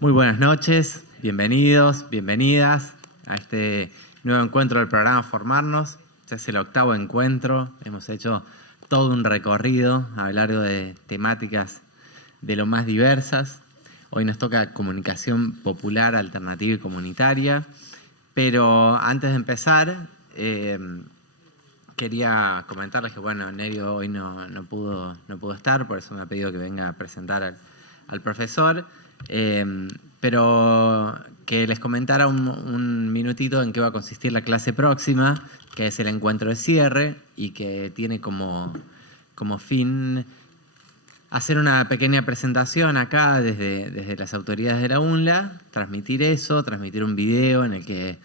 Muy buenas noches, bienvenidos, bienvenidas a este nuevo encuentro del programa Formarnos. Este es el 8º encuentro, hemos hecho todo un recorrido a lo largo de temáticas de lo más diversas. Hoy nos toca comunicación popular, alternativa y comunitaria, pero antes de empezar quería comentarles que bueno, Nerio hoy no pudo estar, por eso me ha pedido que venga a presentar al profesor. Pero que les comentara un minutito en qué va a consistir la clase próxima, que es el encuentro de cierre y que tiene como fin hacer una pequeña presentación acá desde las autoridades de la UNLA, transmitir un video en el que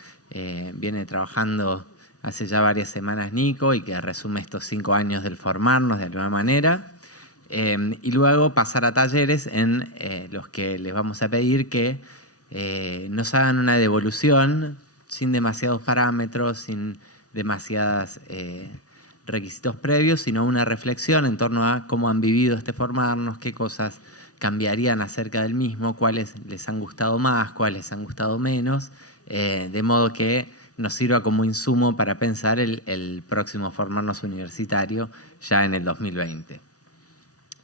viene trabajando hace ya varias semanas Nico y que resume estos 5 años del formarnos de alguna manera. Y luego pasar a talleres en los que les vamos a pedir que nos hagan una devolución sin demasiados parámetros, sin demasiados requisitos previos, sino una reflexión en torno a cómo han vivido este formarnos, qué cosas cambiarían acerca del mismo, cuáles les han gustado más, cuáles les han gustado menos, de modo que nos sirva como insumo para pensar el próximo formarnos universitario ya en el 2020.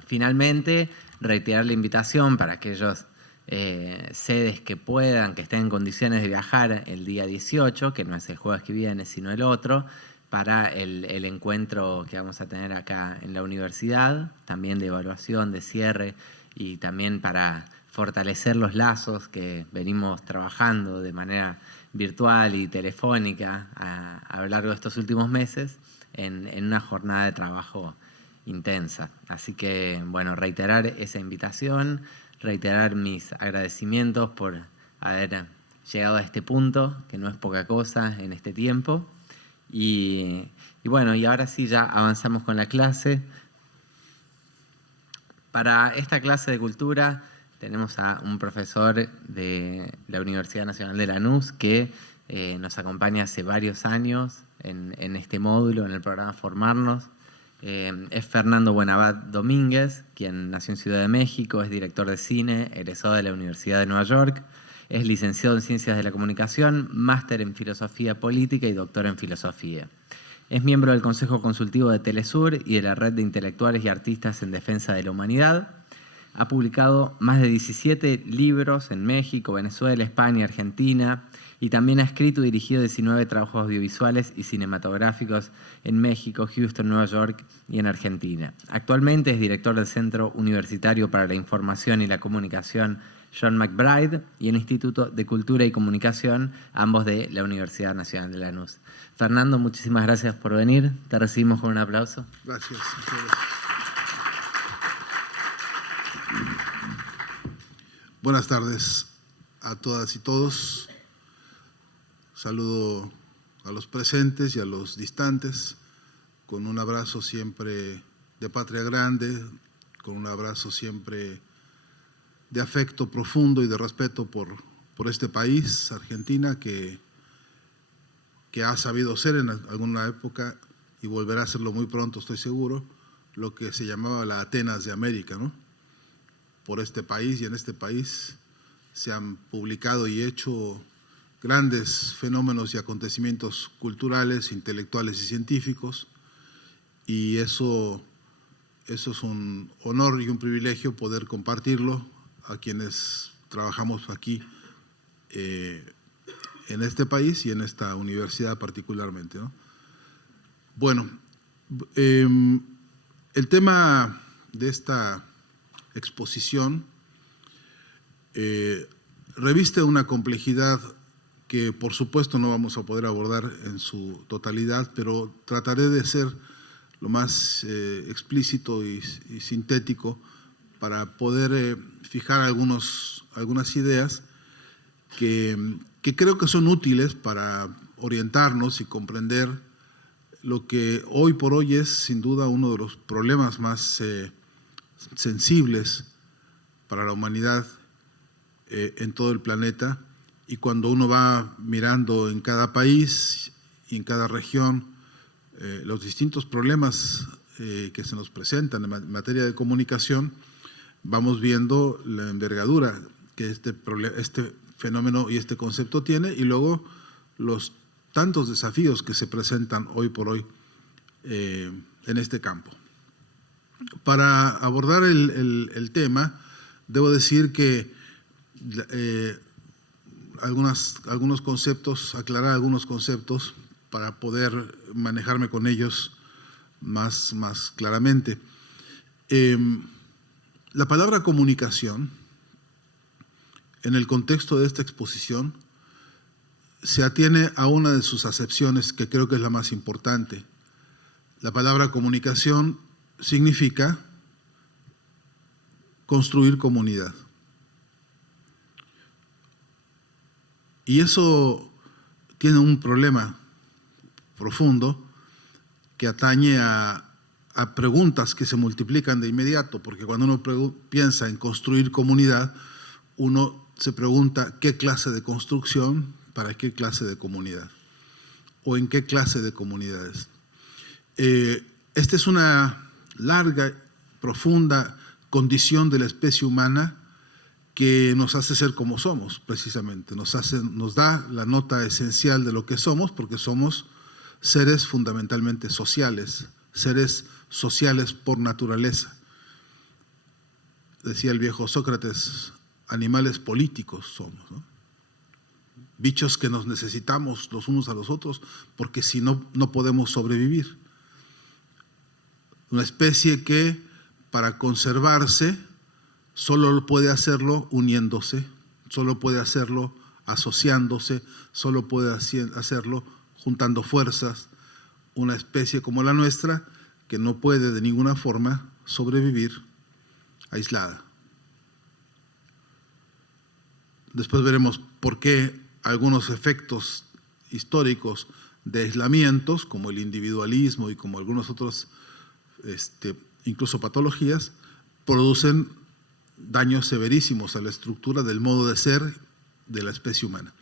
Finalmente, reiterar la invitación para aquellos sedes que puedan, que estén en condiciones de viajar el día 18, que no es el jueves que viene, sino el otro, para el encuentro que vamos a tener acá en la universidad, también de evaluación, de cierre y también para fortalecer los lazos que venimos trabajando de manera virtual y telefónica a lo largo de estos últimos meses en una jornada de trabajo intensa. Así que, bueno, reiterar esa invitación, reiterar mis agradecimientos por haber llegado a este punto, que no es poca cosa en este tiempo. Y bueno, y ahora sí ya avanzamos con la clase. Para esta clase de cultura tenemos a un profesor de la Universidad Nacional de Lanús que nos acompaña hace varios años en este módulo, en el programa Formarnos. Es Fernando Buenabad Domínguez, quien nació en Ciudad de México, es director de cine, egresado de la Universidad de Nueva York, es licenciado en Ciencias de la Comunicación, máster en Filosofía Política y doctor en Filosofía. Es miembro del Consejo Consultivo de Telesur y de la Red de Intelectuales y Artistas en Defensa de la Humanidad. Ha publicado más de 17 libros en México, Venezuela, España, Argentina, y también ha escrito y dirigido 19 trabajos audiovisuales y cinematográficos en México, Houston, Nueva York y en Argentina. Actualmente es director del Centro Universitario para la Información y la Comunicación John McBride y el Instituto de Cultura y Comunicación, ambos de la Universidad Nacional de Lanús. Fernando, muchísimas gracias por venir. Te recibimos con un aplauso. Gracias. Buenas tardes a todas y todos. Saludo a los presentes y a los distantes, con un abrazo siempre de patria grande, con un abrazo siempre de afecto profundo y de respeto por este país, Argentina, que ha sabido ser en alguna época, y volverá a serlo muy pronto, estoy seguro, lo que se llamaba la Atenas de América, ¿no? Por este país, y en este país se han publicado y hecho grandes fenómenos y acontecimientos culturales, intelectuales y científicos, y eso es un honor y un privilegio poder compartirlo a quienes trabajamos aquí en este país y en esta universidad particularmente, ¿no? Bueno, el tema de esta exposición reviste una complejidad que por supuesto no vamos a poder abordar en su totalidad, pero trataré de ser lo más explícito y sintético para poder fijar algunas ideas que creo que son útiles para orientarnos y comprender lo que hoy por hoy es sin duda uno de los problemas más sensibles para la humanidad en todo el planeta. Y cuando uno va mirando en cada país y en cada región los distintos problemas que se nos presentan en materia de comunicación, vamos viendo la envergadura que este fenómeno y este concepto tiene, y luego los tantos desafíos que se presentan hoy por hoy en este campo. Para abordar el tema, debo decir que algunos conceptos, aclarar algunos conceptos para poder manejarme con ellos más claramente. La palabra comunicación, en el contexto de esta exposición, se atiene a una de sus acepciones que creo que es la más importante. La palabra comunicación significa construir comunidad. Y eso tiene un problema profundo que atañe a preguntas que se multiplican de inmediato, porque cuando uno piensa en construir comunidad, uno se pregunta qué clase de construcción, para qué clase de comunidad, o en qué clase de comunidades. Esta es una larga, profunda condición de la especie humana que nos hace ser como somos, precisamente. Nos da la nota esencial de lo que somos, porque somos seres fundamentalmente sociales, seres sociales por naturaleza. Decía el viejo Sócrates, animales políticos somos, ¿no? Bichos que nos necesitamos los unos a los otros, porque si no, no podemos sobrevivir. Una especie que para conservarse solo puede hacerlo uniéndose, solo puede hacerlo asociándose, solo puede hacerlo juntando fuerzas. Una especie como la nuestra que no puede de ninguna forma sobrevivir aislada. Después veremos por qué algunos efectos históricos de aislamientos, como el individualismo y como algunos otros, incluso patologías, producen daños severísimos a la estructura del modo de ser de la especie humana.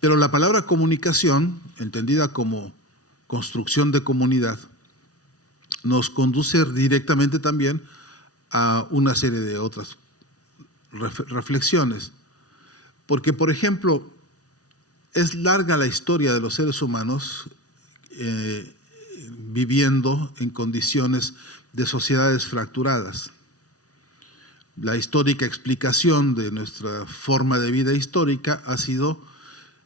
Pero la palabra comunicación, entendida como construcción de comunidad, nos conduce directamente también a una serie de otras reflexiones. Porque, por ejemplo, es larga la historia de los seres humanos viviendo en condiciones de sociedades fracturadas. La histórica explicación de nuestra forma de vida histórica ha sido,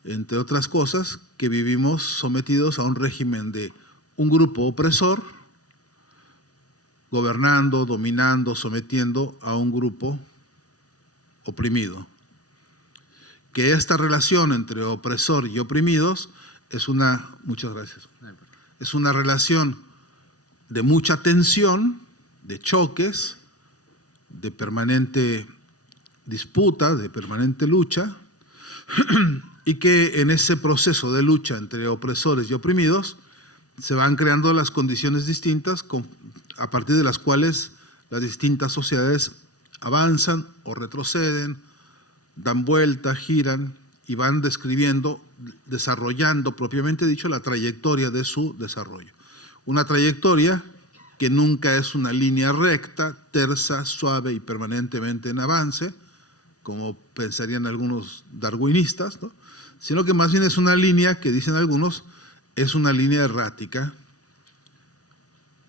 entre otras cosas, que vivimos sometidos a un régimen de un grupo opresor, gobernando, dominando, sometiendo a un grupo oprimido. Que esta relación entre opresor y oprimidos es muchas gracias, es una relación de mucha tensión, de choques, de permanente disputa, de permanente lucha, y que en ese proceso de lucha entre opresores y oprimidos se van creando las condiciones distintas a partir de las cuales las distintas sociedades avanzan o retroceden, dan vuelta, giran y van desarrollando propiamente dicho la trayectoria de su desarrollo. Una trayectoria que nunca es una línea recta, tersa, suave y permanentemente en avance, como pensarían algunos darwinistas, ¿no? Sino que más bien es una línea que, dicen algunos, es una línea errática,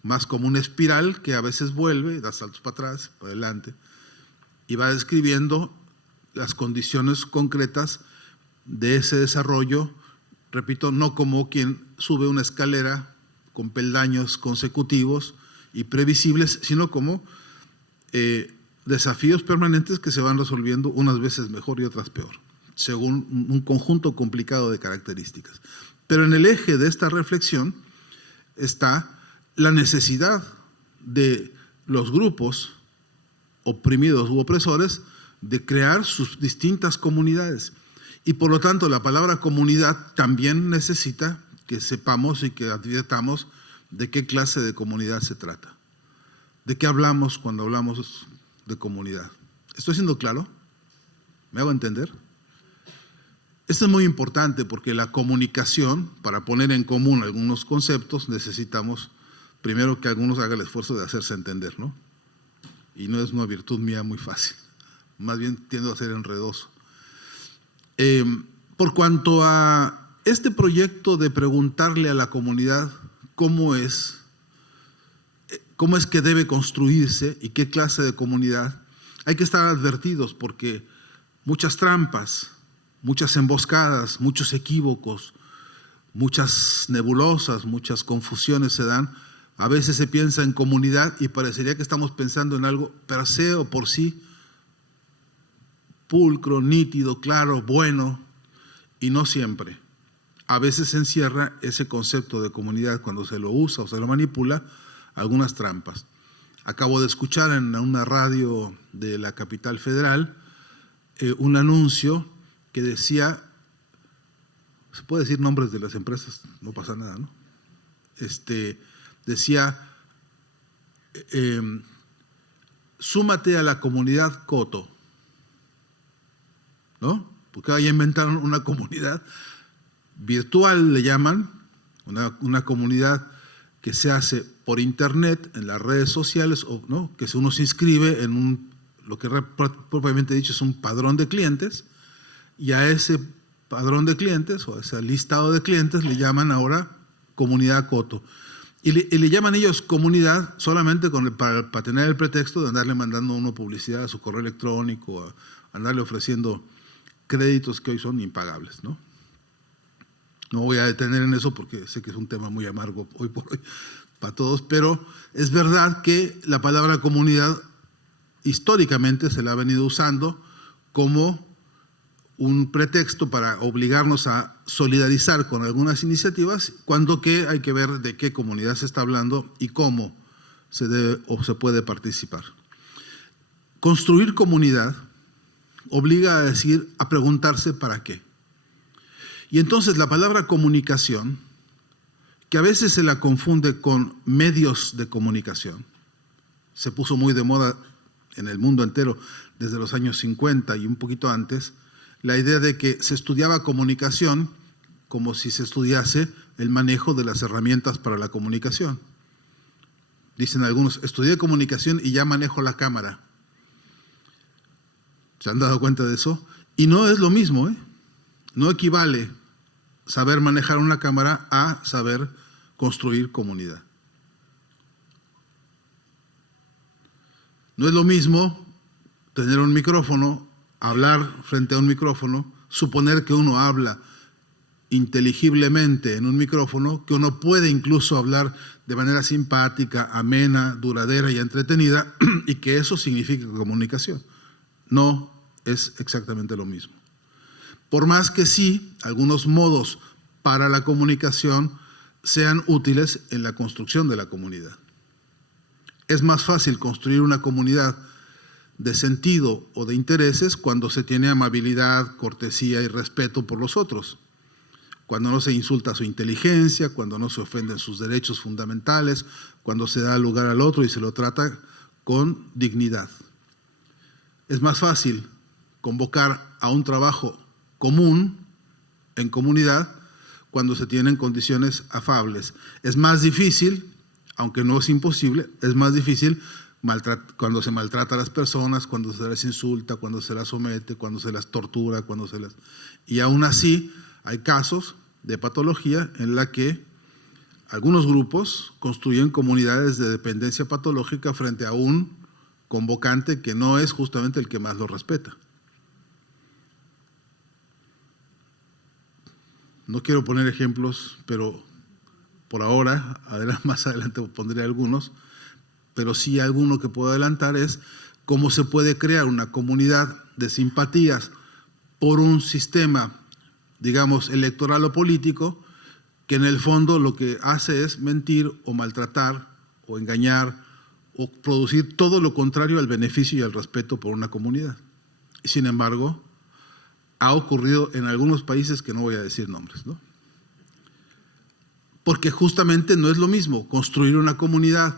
más como una espiral que a veces vuelve, da saltos para atrás, para adelante, y va describiendo las condiciones concretas de ese desarrollo, repito, no como quien sube una escalera con peldaños consecutivos y previsibles, sino como desafíos permanentes que se van resolviendo unas veces mejor y otras peor, según un conjunto complicado de características. Pero en el eje de esta reflexión está la necesidad de los grupos oprimidos u opresores de crear sus distintas comunidades. Y por lo tanto la palabra comunidad también necesita que sepamos y que advirtamos de qué clase de comunidad se trata. ¿De qué hablamos cuando hablamos de comunidad? ¿Estoy siendo claro? ¿Me hago entender? Esto es muy importante porque la comunicación, para poner en común algunos conceptos, necesitamos primero que algunos hagan el esfuerzo de hacerse entender, ¿no? Y no es una virtud mía muy fácil. más bien tiendo a ser enredoso. Por cuanto a este proyecto de preguntarle a la comunidad cómo es que debe construirse y qué clase de comunidad, hay que estar advertidos porque muchas trampas, muchas emboscadas, muchos equívocos, muchas nebulosas, muchas confusiones se dan. A veces se piensa en comunidad y parecería que estamos pensando en algo per se o por sí, pulcro, nítido, claro, bueno, y no siempre. A veces se encierra ese concepto de comunidad cuando se lo usa o se lo manipula algunas trampas. Acabo de escuchar en una radio de la capital federal un anuncio que decía, se puede decir nombres de las empresas, no pasa nada, ¿no? Decía, súmate a la comunidad Coto, ¿no? Porque ahí inventaron una comunidad virtual, le llaman, una comunidad que se hace por internet, en las redes sociales, ¿no? Que uno se inscribe en lo que propiamente dicho es un padrón de clientes, y a ese padrón de clientes o a ese listado de clientes le llaman ahora comunidad Coto. Y le llaman ellos comunidad solamente para tener el pretexto de andarle mandando a uno publicidad a su correo electrónico, a andarle ofreciendo créditos que hoy son impagables, ¿no? No voy a detener en eso porque sé que es un tema muy amargo hoy por hoy para todos, pero es verdad que la palabra comunidad históricamente se la ha venido usando como un pretexto para obligarnos a solidarizar con algunas iniciativas, cuando que hay que ver de qué comunidad se está hablando y cómo se debe o se puede participar. Construir comunidad obliga a preguntarse para qué. Y entonces la palabra comunicación, que a veces se la confunde con medios de comunicación, se puso muy de moda en el mundo entero desde los años 50 y un poquito antes, la idea de que se estudiaba comunicación como si se estudiase el manejo de las herramientas para la comunicación. Dicen algunos, estudié comunicación y ya manejo la cámara. ¿Se han dado cuenta de eso? Y no es lo mismo, ¿eh? No equivale saber manejar una cámara a saber construir comunidad. No es lo mismo tener un micrófono, hablar frente a un micrófono, suponer que uno habla inteligiblemente en un micrófono, que uno puede incluso hablar de manera simpática, amena, duradera y entretenida, y que eso significa comunicación. No es exactamente lo mismo. Por más que sí, algunos modos para la comunicación sean útiles en la construcción de la comunidad. Es más fácil construir una comunidad de sentido o de intereses cuando se tiene amabilidad, cortesía y respeto por los otros, cuando no se insulta su inteligencia, cuando no se ofenden sus derechos fundamentales, cuando se da lugar al otro y se lo trata con dignidad. Es más fácil convocar a un trabajo común, en comunidad, cuando se tienen condiciones afables. Es más difícil, aunque no es imposible, es más difícil cuando se maltrata a las personas, cuando se las insulta, cuando se las somete, cuando se las tortura, y aún así hay casos de patología en la que algunos grupos construyen comunidades de dependencia patológica frente a un convocante que no es justamente el que más lo respeta. No quiero poner ejemplos, pero por ahora, más adelante pondré algunos, pero sí alguno que puedo adelantar es cómo se puede crear una comunidad de simpatías por un sistema, digamos, electoral o político, que en el fondo lo que hace es mentir o maltratar o engañar o producir todo lo contrario al beneficio y al respeto por una comunidad. Y sin embargo, ha ocurrido en algunos países que no voy a decir nombres, ¿no? Porque justamente no es lo mismo construir una comunidad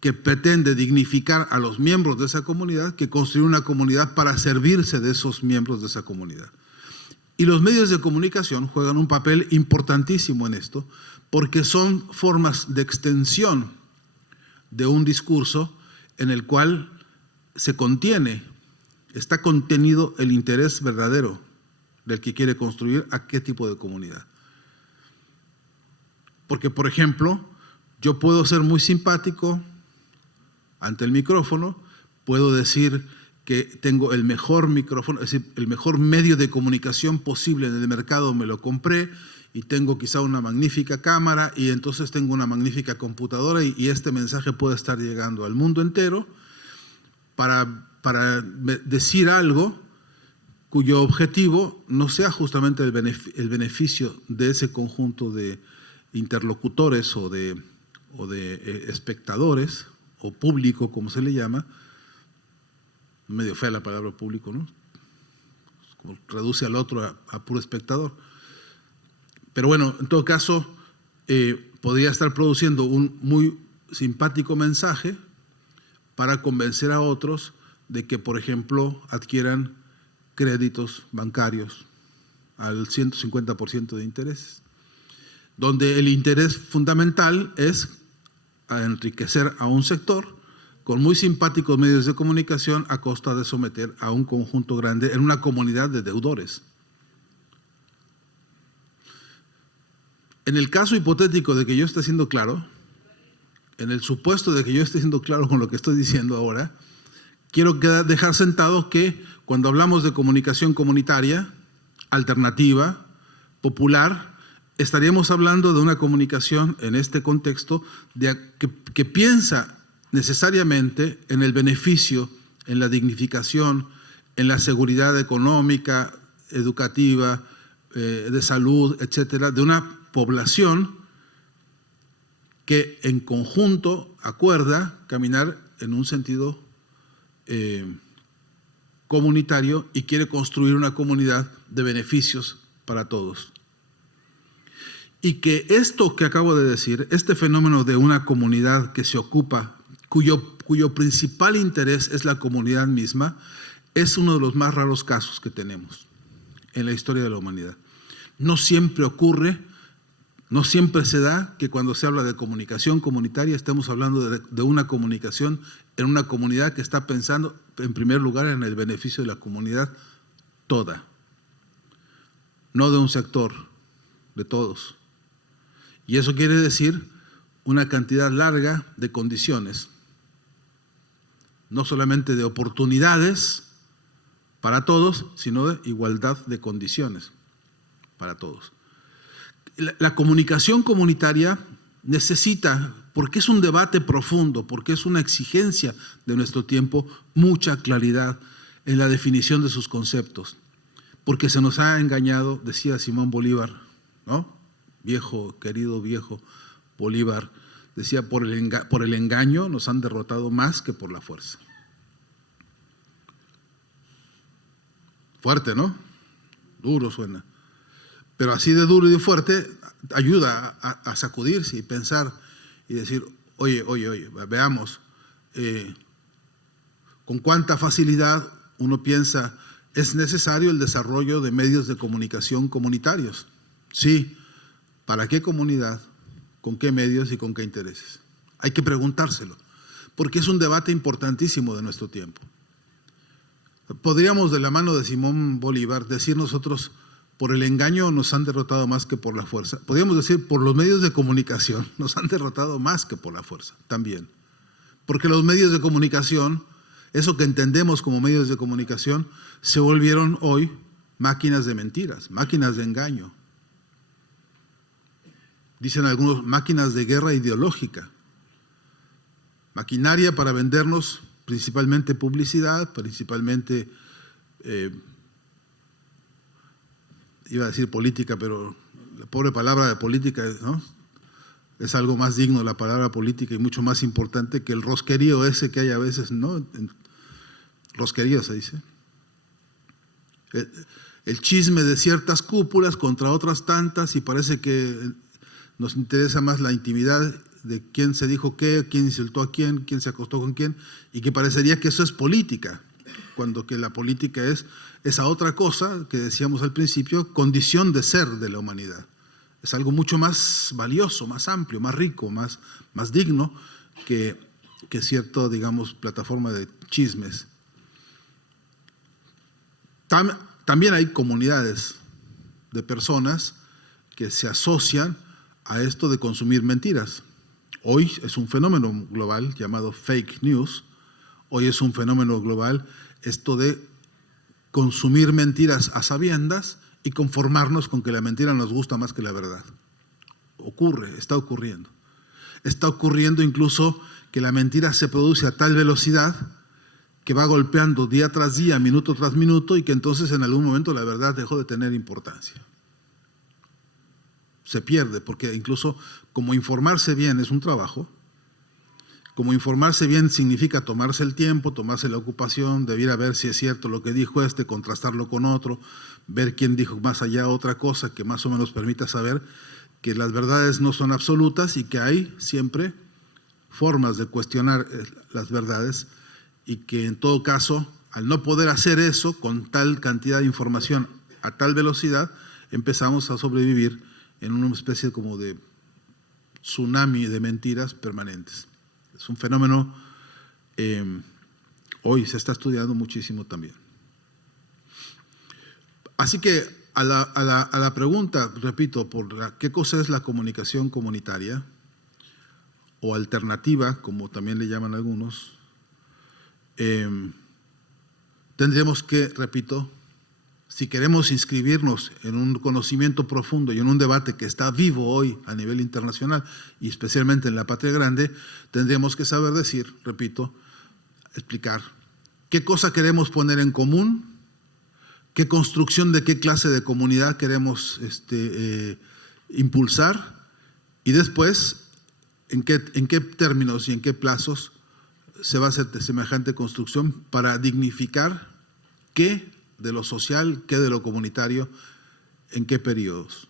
que pretende dignificar a los miembros de esa comunidad que construir una comunidad para servirse de esos miembros de esa comunidad. Y los medios de comunicación juegan un papel importantísimo en esto, porque son formas de extensión de un discurso en el cual se contiene está contenido el interés verdadero del que quiere construir a qué tipo de comunidad. Porque, por ejemplo, yo puedo ser muy simpático ante el micrófono, puedo decir que tengo el mejor micrófono, es decir, el mejor medio de comunicación posible en el mercado, me lo compré y tengo quizá una magnífica cámara y entonces tengo una magnífica computadora y este mensaje puede estar llegando al mundo entero para decir algo cuyo objetivo no sea justamente el beneficio de ese conjunto de interlocutores o de espectadores o público, como se le llama. Medio fea la palabra público, ¿no? Como reduce al otro a puro espectador. Pero bueno, en todo caso, podría estar produciendo un muy simpático mensaje para convencer a otros de que, por ejemplo, adquieran créditos bancarios al 150% de intereses, donde el interés fundamental es enriquecer a un sector con muy simpáticos medios de comunicación a costa de someter a un conjunto grande en una comunidad de deudores. En el caso hipotético de que yo esté siendo claro, en el supuesto de que yo esté siendo claro con lo que estoy diciendo ahora, quiero dejar sentado que cuando hablamos de comunicación comunitaria, alternativa, popular, estaríamos hablando de una comunicación en este contexto que piensa necesariamente en el beneficio, en la dignificación, en la seguridad económica, educativa, de salud, etcétera, de una población que en conjunto acuerda caminar en un sentido comunitario y quiere construir una comunidad de beneficios para todos. Y que esto que acabo de decir, este fenómeno de una comunidad que se ocupa, cuyo principal interés es la comunidad misma, es uno de los más raros casos que tenemos en la historia de la humanidad. No siempre ocurre, no siempre se da que cuando se habla de comunicación comunitaria estemos hablando de una comunicación en una comunidad que está pensando en primer lugar en el beneficio de la comunidad toda, no de un sector, de todos. Y eso quiere decir una cantidad larga de condiciones, no solamente de oportunidades para todos, sino de igualdad de condiciones para todos. La comunicación comunitaria necesita, porque es un debate profundo, porque es una exigencia de nuestro tiempo, mucha claridad en la definición de sus conceptos, porque se nos ha engañado, decía Simón Bolívar, ¿no? Querido viejo Bolívar, decía, por el engaño nos han derrotado más que por la fuerza. Fuerte, ¿no? Duro suena. Pero así de duro y de fuerte ayuda a sacudirse y pensar y decir, oye, veamos, con cuánta facilidad uno piensa, es necesario el desarrollo de medios de comunicación comunitarios. Sí, ¿para qué comunidad? ¿Con qué medios y con qué intereses? Hay que preguntárselo, porque es un debate importantísimo de nuestro tiempo. Podríamos, de la mano de Simón Bolívar, decir nosotros, por el engaño nos han derrotado más que por la fuerza. Podríamos decir, por los medios de comunicación nos han derrotado más que por la fuerza, también. Porque los medios de comunicación, eso que entendemos como medios de comunicación, se volvieron hoy máquinas de mentiras, máquinas de engaño. Dicen algunos, máquinas de guerra ideológica. Maquinaria para vendernos principalmente publicidad, principalmente, iba a decir política, pero la pobre palabra de política, ¿no? Es algo más digno la palabra política y mucho más importante que el rosquerío ese que hay a veces, ¿no? Rosquerío se dice. El chisme de ciertas cúpulas contra otras tantas y parece que nos interesa más la intimidad de quién se dijo qué, quién insultó a quién se acostó con quién, y que parecería que eso es política, cuando que la política es esa otra cosa que decíamos al principio, condición de ser de la humanidad. Es algo mucho más valioso, más amplio, más rico, más digno que cierto, digamos, plataforma de chismes. También hay comunidades de personas que se asocian a esto de consumir mentiras. Hoy es un fenómeno global llamado fake news. Hoy es un fenómeno global esto de consumir mentiras a sabiendas y conformarnos con que la mentira nos gusta más que la verdad. Está ocurriendo. Está ocurriendo incluso que la mentira se produce a tal velocidad que va golpeando día tras día, minuto tras minuto, y que entonces en algún momento la verdad dejó de tener importancia. Se pierde, porque incluso como informarse bien es un trabajo, como informarse bien significa tomarse el tiempo, tomarse la ocupación de ir a ver si es cierto lo que dijo contrastarlo con otro, ver quién dijo más allá otra cosa que más o menos permita saber que las verdades no son absolutas y que hay siempre formas de cuestionar las verdades, y que en todo caso, al no poder hacer eso con tal cantidad de información a tal velocidad, empezamos a sobrevivir en una especie como de tsunami de mentiras permanentes. Es un fenómeno, hoy se está estudiando muchísimo también. Así que a la pregunta, repito, ¿qué cosa es la comunicación comunitaria o alternativa, como también le llaman algunos? Tendremos que, repito, si queremos inscribirnos en un conocimiento profundo y en un debate que está vivo hoy a nivel internacional y especialmente en la patria grande, tendremos que saber decir, repito, explicar qué cosa queremos poner en común, qué construcción de qué clase de comunidad queremos impulsar, y después en qué términos y en qué plazos se va a hacer semejante construcción para dignificar qué de lo social, qué de lo comunitario, en qué periodos.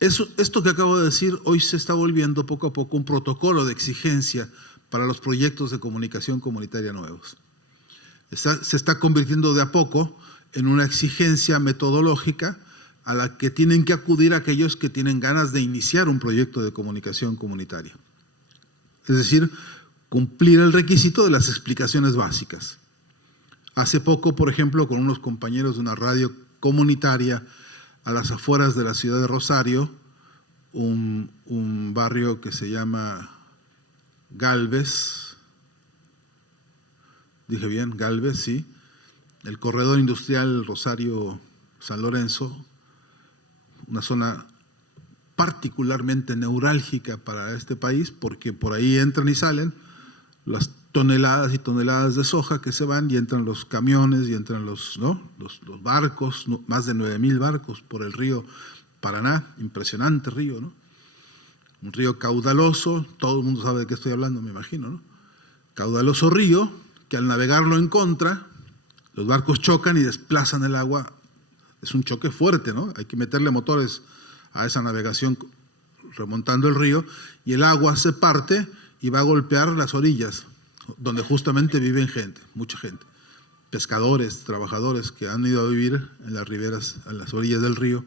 Esto que acabo de decir hoy se está volviendo poco a poco un protocolo de exigencia para los proyectos de comunicación comunitaria nuevos. Se está convirtiendo de a poco en una exigencia metodológica a la que tienen que acudir aquellos que tienen ganas de iniciar un proyecto de comunicación comunitaria. Es decir, cumplir el requisito de las explicaciones básicas. Hace poco, por ejemplo, con unos compañeros de una radio comunitaria a las afueras de la ciudad de Rosario, un barrio que se llama Galvez, dije bien, Galvez, sí, el corredor industrial Rosario-San Lorenzo, una zona particularmente neurálgica para este país, porque por ahí entran y salen las toneladas y toneladas de soja que se van, y entran los camiones y entran los barcos, más de 9,000 barcos por el río Paraná, impresionante río, ¿no? Un río caudaloso, todo el mundo sabe de qué estoy hablando, me imagino, ¿no? Caudaloso río que al navegarlo en contra, los barcos chocan y desplazan el agua. Es un choque fuerte, ¿no? Hay que meterle motores a esa navegación remontando el río, y el agua se parte y va a golpear las orillas, donde justamente viven gente, mucha gente, pescadores, trabajadores que han ido a vivir en las riberas, en las orillas del río,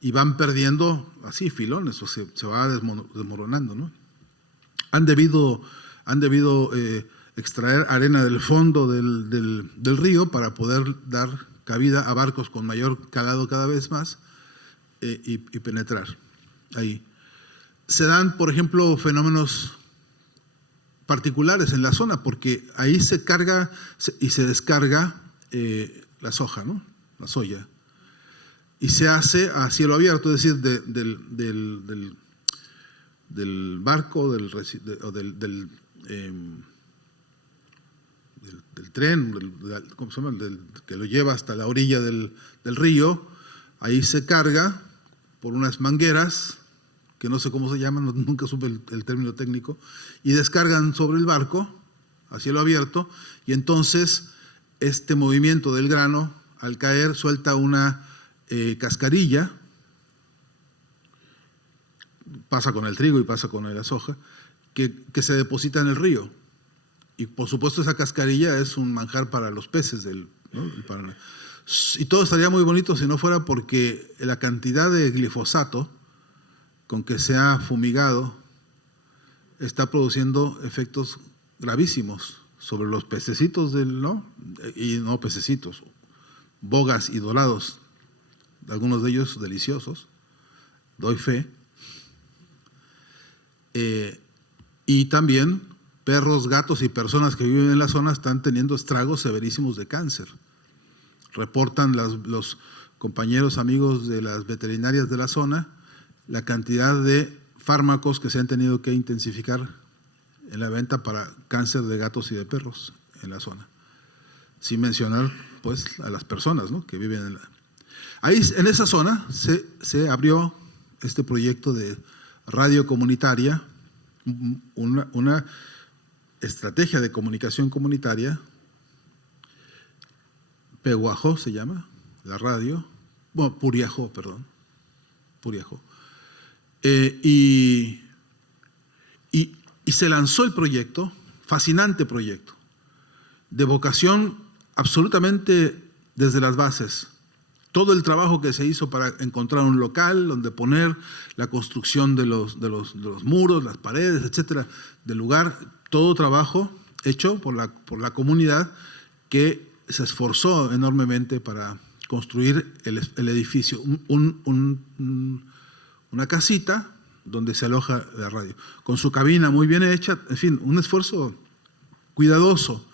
y van perdiendo así filones, o se va desmoronando, ¿no? Han debido extraer arena del fondo del río para poder dar cabida a barcos con mayor calado cada vez más y penetrar ahí. Se dan, por ejemplo, fenómenos particulares en la zona, porque ahí se carga y se descarga la soja, ¿no? La soya, y se hace a cielo abierto, es decir, del barco, del tren, ¿cómo se llama? Que lo lleva hasta la orilla del río. Ahí se carga por unas mangueras, que no sé cómo se llaman, nunca supe el término técnico, y descargan sobre el barco a cielo abierto, y entonces este movimiento del grano al caer suelta una cascarilla, pasa con el trigo y pasa con la soja, que se deposita en el río, y por supuesto esa cascarilla es un manjar para los peces del Paraná. Y todo estaría muy bonito si no fuera porque la cantidad de glifosato con que se ha fumigado está produciendo efectos gravísimos sobre los pececitos y no pececitos, bogas y dorados, algunos de ellos deliciosos, doy fe. Y también perros, gatos y personas que viven en la zona están teniendo estragos severísimos de cáncer. Reportan los compañeros, amigos de las veterinarias de la zona, la cantidad de fármacos que se han tenido que intensificar en la venta para cáncer de gatos y de perros en la zona. Sin mencionar, pues, a las personas, ¿no?, que viven en la... Ahí, en esa zona, se abrió este proyecto de radio comunitaria, una estrategia de comunicación comunitaria. Peguajó se llama, la radio, bueno, Puriajó, perdón, Puriajó. Y se lanzó el proyecto, fascinante proyecto, de vocación absolutamente desde las bases. Todo el trabajo que se hizo para encontrar un local donde poner la construcción de los muros, las paredes, etcétera, del lugar, todo trabajo hecho por la comunidad que se esforzó enormemente para construir el edificio, una casita donde se aloja la radio, con su cabina muy bien hecha, en fin, un esfuerzo cuidadoso.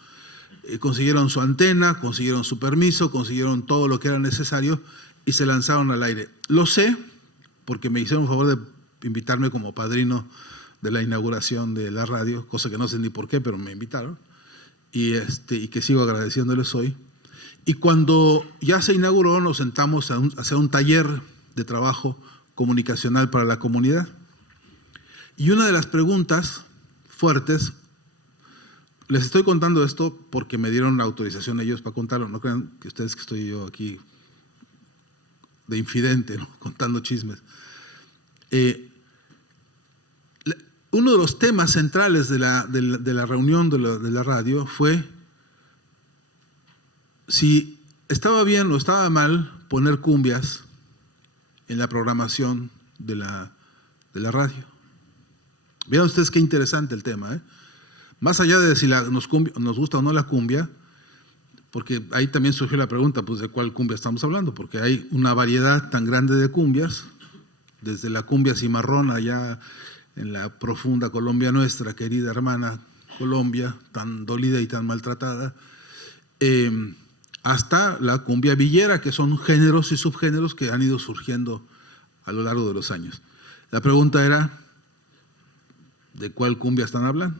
Consiguieron su antena, consiguieron su permiso, consiguieron todo lo que era necesario y se lanzaron al aire. Lo sé porque me hicieron el favor de invitarme como padrino de la inauguración de la radio, cosa que no sé ni por qué, pero me invitaron, y que sigo agradeciéndoles hoy. Y cuando ya se inauguró, nos sentamos a hacer un taller de trabajo comunicacional para la comunidad. Y una de las preguntas fuertes, les estoy contando esto porque me dieron la autorización ellos para contarlo, no crean que ustedes que estoy yo aquí de infidente, ¿no?, contando chismes. Uno de los temas centrales de la reunión de la radio fue si estaba bien o estaba mal poner cumbias en la programación de la radio. Vean ustedes qué interesante el tema, ¿eh? Más allá de si nos gusta o no la cumbia, porque ahí también surgió la pregunta, pues, de cuál cumbia estamos hablando, porque hay una variedad tan grande de cumbias, desde la cumbia cimarrona allá en la profunda Colombia nuestra, querida hermana Colombia, tan dolida y tan maltratada, hasta la cumbia villera, que son géneros y subgéneros que han ido surgiendo a lo largo de los años. La pregunta era, ¿de cuál cumbia están hablando?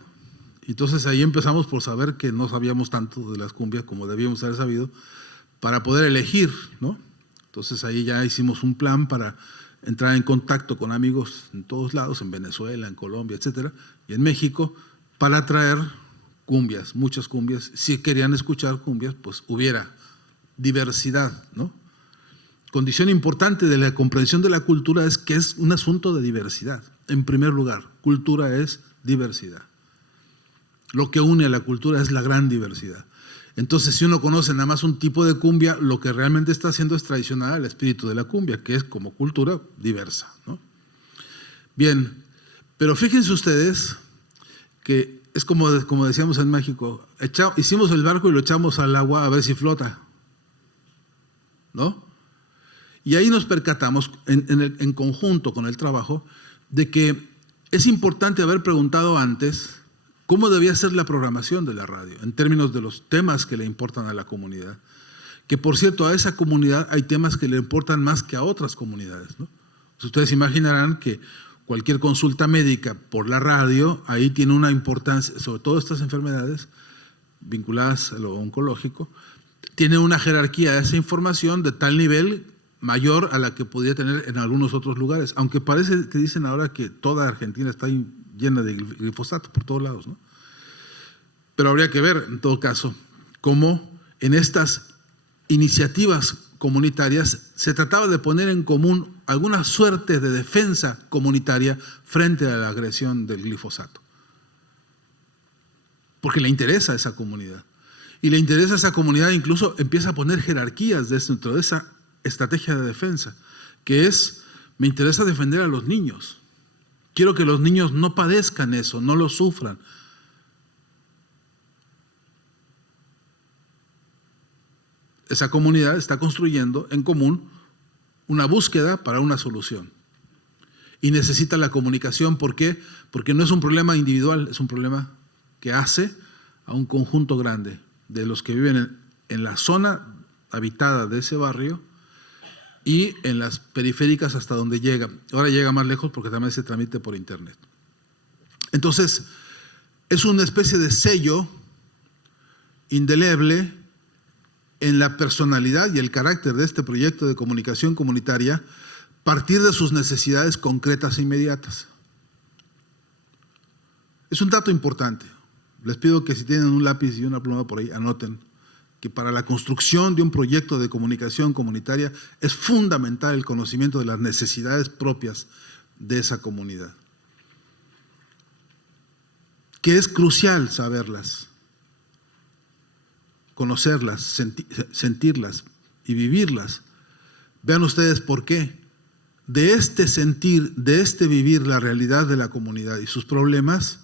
Entonces ahí empezamos por saber que no sabíamos tanto de las cumbias como debíamos haber sabido para poder elegir, ¿no? Entonces ahí ya hicimos un plan para entrar en contacto con amigos en todos lados, en Venezuela, en Colombia, etcétera, y en México, para traer cumbias, muchas cumbias. Si querían escuchar cumbias, pues hubiera diversidad, ¿no? Condición importante de la comprensión de la cultura es que es un asunto de diversidad. En primer lugar, cultura es diversidad. Lo que une a la cultura es la gran diversidad. Entonces, si uno conoce nada más un tipo de cumbia, lo que realmente está haciendo es traicionar al espíritu de la cumbia, que es como cultura diversa, ¿no? Bien, pero fíjense ustedes que es como decíamos en México, hicimos el barco y lo echamos al agua a ver si flota, ¿no? Y ahí nos percatamos, en conjunto con el trabajo, de que es importante haber preguntado antes cómo debía ser la programación de la radio, en términos de los temas que le importan a la comunidad. Que, por cierto, a esa comunidad hay temas que le importan más que a otras comunidades, ¿no? Ustedes imaginarán que cualquier consulta médica por la radio, ahí tiene una importancia, sobre todo estas enfermedades vinculadas a lo oncológico, tiene una jerarquía de esa información de tal nivel mayor a la que podría tener en algunos otros lugares, aunque parece que dicen ahora que toda Argentina está llena de glifosato por todos lados, ¿no? Pero habría que ver, en todo caso, cómo en estas iniciativas comunitarias se trataba de poner en común alguna suerte de defensa comunitaria frente a la agresión del glifosato. Porque le interesa a esa comunidad. Y le interesa a esa comunidad, incluso empieza a poner jerarquías dentro de esa estrategia de defensa, que es, me interesa defender a los niños. Quiero que los niños no padezcan eso, no lo sufran. esa comunidad está construyendo en común una búsqueda para una solución. Y necesita la comunicación. ¿Por qué? Porque no es un problema individual, es un problema que hace a un conjunto grande de los que viven en la zona habitada de ese barrio y en las periféricas hasta donde llega. Ahora llega más lejos porque también se transmite por internet. Entonces, es una especie de sello indeleble en la personalidad y el carácter de este proyecto de comunicación comunitaria, partir de sus necesidades concretas e inmediatas. Es un dato importante. Les pido que si tienen un lápiz y una pluma por ahí, anoten que para la construcción de un proyecto de comunicación comunitaria es fundamental el conocimiento de las necesidades propias de esa comunidad, que es crucial saberlas, conocerlas, sentirlas y vivirlas. Vean ustedes por qué. De este sentir, de este vivir la realidad de la comunidad y sus problemas,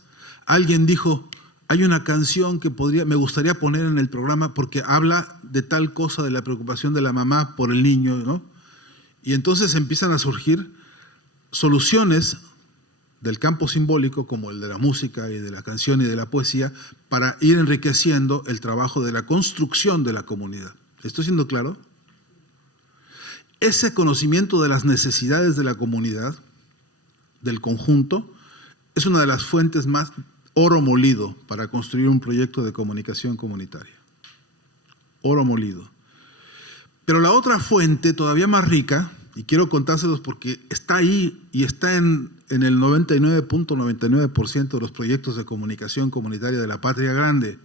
alguien dijo: hay una canción que me gustaría poner en el programa porque habla de tal cosa, de la preocupación de la mamá por el niño, ¿no? Y entonces empiezan a surgir soluciones del campo simbólico, como el de la música y de la canción y de la poesía, para ir enriqueciendo el trabajo de la construcción de la comunidad. ¿Estoy siendo claro? Ese conocimiento de las necesidades de la comunidad, del conjunto, es una de las fuentes más oro molido para construir un proyecto de comunicación comunitaria. Oro molido. Pero la otra fuente, todavía más rica, y quiero contárselos porque está ahí y está en el 99.99% de los proyectos de comunicación comunitaria de la Patria Grande,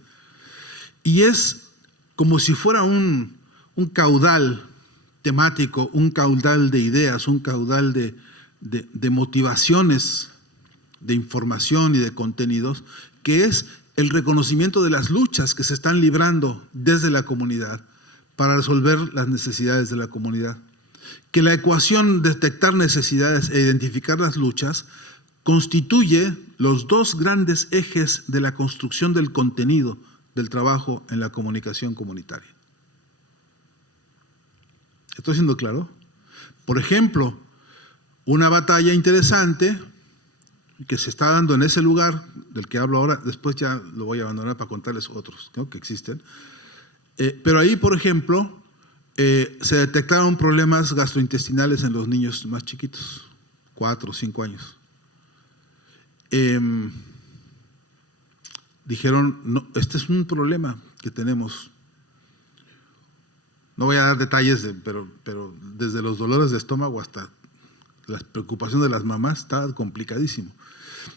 y es como si fuera un caudal temático, un caudal de ideas, un caudal de motivaciones, de información y de contenidos, que es el reconocimiento de las luchas que se están librando desde la comunidad para resolver las necesidades de la comunidad. Que la ecuación de detectar necesidades e identificar las luchas constituye los dos grandes ejes de la construcción del contenido del trabajo en la comunicación comunitaria. ¿Estoy siendo claro? Por ejemplo, una batalla interesante que se está dando en ese lugar del que hablo ahora, después ya lo voy a abandonar para contarles otros, ¿no?, que existen. Pero ahí, por ejemplo, se detectaron problemas gastrointestinales en los niños más chiquitos, 4 o 5 años. Dijeron: no, este es un problema que tenemos. No voy a dar detalles, pero desde los dolores de estómago hasta la preocupación de las mamás está complicadísimo.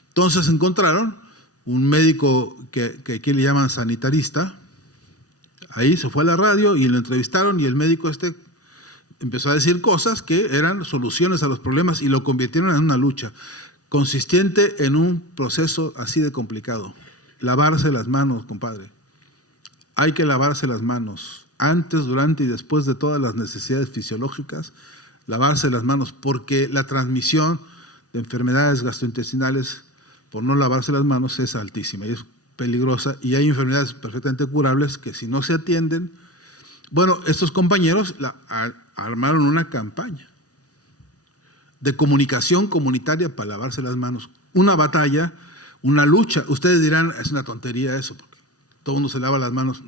Entonces encontraron un médico que aquí le llaman sanitarista. Ahí se fue a la radio y lo entrevistaron, y el médico empezó a decir cosas que eran soluciones a los problemas y lo convirtieron en una lucha consistente en un proceso así de complicado. Lavarse las manos, compadre. Hay que lavarse las manos antes, durante y después de todas las necesidades fisiológicas. Lavarse las manos, porque la transmisión de enfermedades gastrointestinales por no lavarse las manos es altísima y es peligrosa, y hay enfermedades perfectamente curables que si no se atienden. Bueno, estos compañeros armaron una campaña de comunicación comunitaria para lavarse las manos. Una batalla, una lucha. Ustedes dirán: es una tontería eso, porque todo el mundo se lava las manos.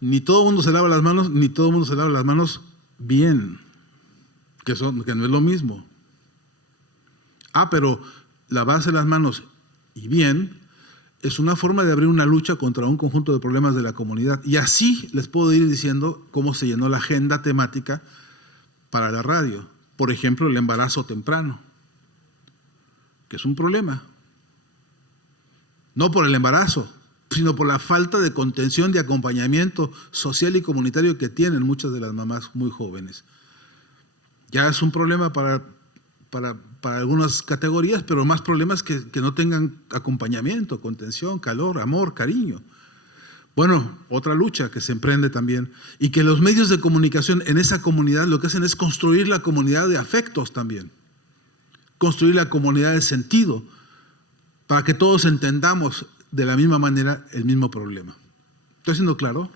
Ni todo el mundo se lava las manos, ni todo el mundo se lava las manos bien, que no es lo mismo. Pero lavarse las manos y bien es una forma de abrir una lucha contra un conjunto de problemas de la comunidad. Y así les puedo ir diciendo cómo se llenó la agenda temática para la radio. Por ejemplo, el embarazo temprano, que es un problema. No por el embarazo, sino por la falta de contención, de acompañamiento social y comunitario que tienen muchas de las mamás muy jóvenes. Ya es un problema para algunas categorías, pero más problemas que no tengan acompañamiento, contención, calor, amor, cariño. Bueno, otra lucha que se emprende también, y que los medios de comunicación en esa comunidad lo que hacen es construir la comunidad de afectos también, construir la comunidad de sentido, para que todos entendamos de la misma manera el mismo problema. ¿Estoy siendo claro?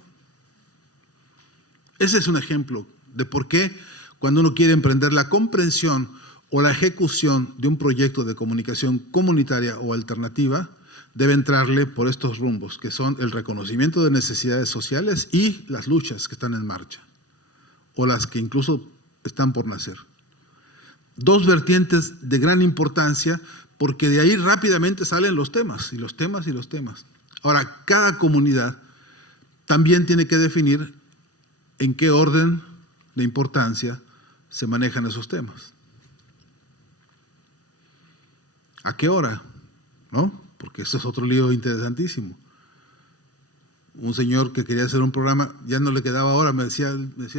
Ese es un ejemplo de por qué cuando uno quiere emprender la comprensión o la ejecución de un proyecto de comunicación comunitaria o alternativa, debe entrarle por estos rumbos, que son el reconocimiento de necesidades sociales y las luchas que están en marcha, o las que incluso están por nacer. Dos vertientes de gran importancia, porque de ahí rápidamente salen los temas, y los temas, y los temas. Ahora, cada comunidad también tiene que definir en qué orden de importancia se manejan esos temas. ¿A qué hora? ¿No? Porque eso es otro lío interesantísimo. Un señor que quería hacer un programa, ya no le quedaba hora, me decía,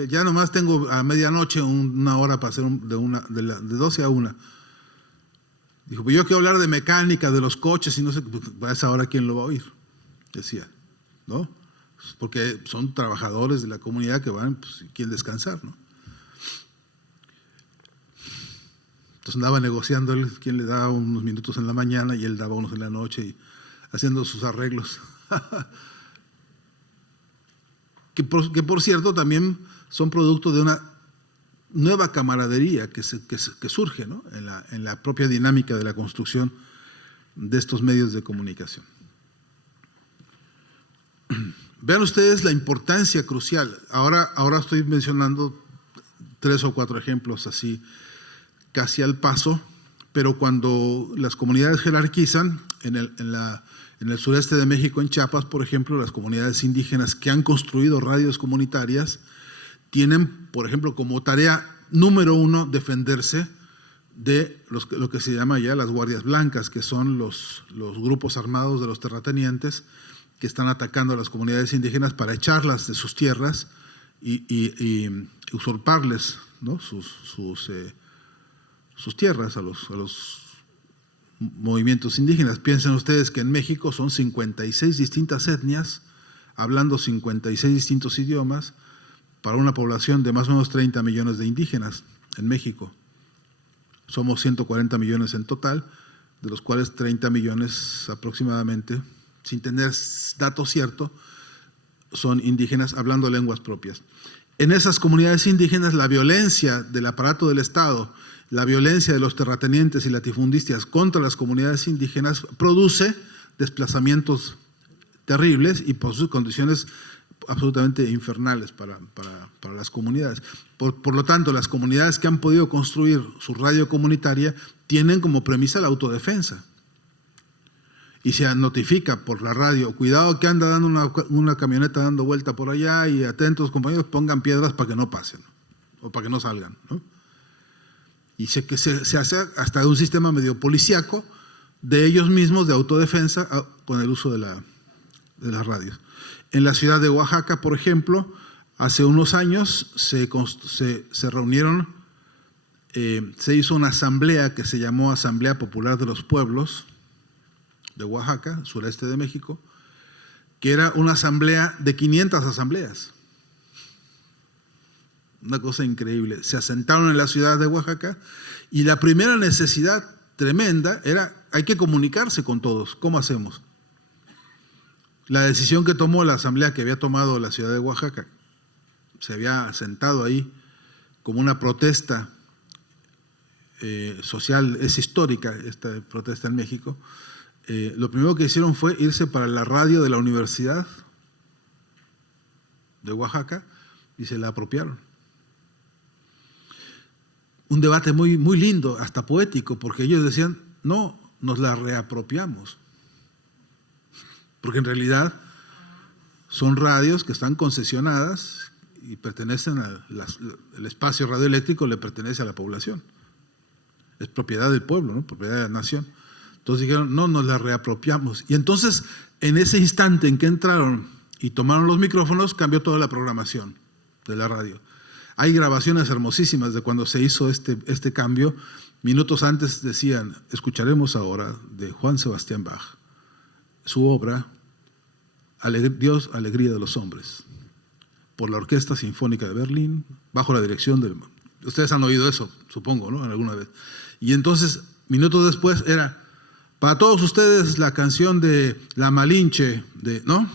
ya nomás tengo a medianoche una hora para hacer de 12 a 1. Dijo, pues yo quiero hablar de mecánica, de los coches, y no sé, pues a esa hora ¿quién lo va a oír? Decía, ¿no? Porque son trabajadores de la comunidad que van, pues, quieren descansar, ¿no? Entonces andaba negociando él, quien le daba unos minutos en la mañana y él daba unos en la noche y haciendo sus arreglos. que por cierto también son producto de una nueva camaradería que surge, ¿no? en la propia dinámica de la construcción de estos medios de comunicación. Vean ustedes la importancia crucial. Ahora estoy mencionando 3 o 4 ejemplos así, casi al paso, pero cuando las comunidades jerarquizan, en el sureste de México, en Chiapas, por ejemplo, las comunidades indígenas que han construido radios comunitarias tienen, por ejemplo, como tarea número 1 defenderse de lo que se llama ya las guardias blancas, que son los grupos armados de los terratenientes que están atacando a las comunidades indígenas para echarlas de sus tierras y usurparles, ¿no? sus tierras a los movimientos indígenas. Piensen ustedes que en México son 56 distintas etnias, hablando 56 distintos idiomas, para una población de más o menos 30 millones de indígenas en México. Somos 140 millones en total, de los cuales 30 millones aproximadamente, sin tener dato cierto, son indígenas hablando lenguas propias. En esas comunidades indígenas, la violencia del aparato del Estado, la violencia de los terratenientes y latifundistas contra las comunidades indígenas produce desplazamientos terribles y por sus condiciones absolutamente infernales para las comunidades. Por lo tanto, las comunidades que han podido construir su radio comunitaria tienen como premisa la autodefensa. Y se notifica por la radio, cuidado que anda dando una camioneta dando vuelta por allá y atentos compañeros, pongan piedras para que no pasen o para que no salgan, ¿no? Y que se hace hasta un sistema medio policíaco de ellos mismos de autodefensa con el uso de las radios. En la ciudad de Oaxaca, por ejemplo, hace unos años se reunieron, se hizo una asamblea que se llamó Asamblea Popular de los Pueblos de Oaxaca, sureste de México, que era una asamblea de 500 asambleas. Una cosa increíble. Se asentaron en la ciudad de Oaxaca y la primera necesidad tremenda era, hay que comunicarse con todos. ¿Cómo hacemos? La decisión que tomó la asamblea que había tomado la ciudad de Oaxaca, se había asentado ahí como una protesta social, es histórica esta protesta en México. Lo primero que hicieron fue irse para la radio de la Universidad de Oaxaca y se la apropiaron. Un debate muy, muy lindo, hasta poético, porque ellos decían, no, nos la reapropiamos. Porque en realidad son radios que están concesionadas y pertenecen el espacio radioeléctrico le pertenece a la población. Es propiedad del pueblo, ¿no? Propiedad de la nación. Entonces dijeron, no, nos la reapropiamos. Y entonces, en ese instante en que entraron y tomaron los micrófonos, cambió toda la programación de la radio. Hay grabaciones hermosísimas de cuando se hizo este cambio. Minutos antes decían, escucharemos ahora de Juan Sebastián Bach, su obra, Dios, alegría de los hombres, por la Orquesta Sinfónica de Berlín, bajo la dirección del... Ustedes han oído eso, supongo, ¿no? Alguna vez. Y entonces, minutos después, era, para todos ustedes, la canción de La Malinche, ¿no?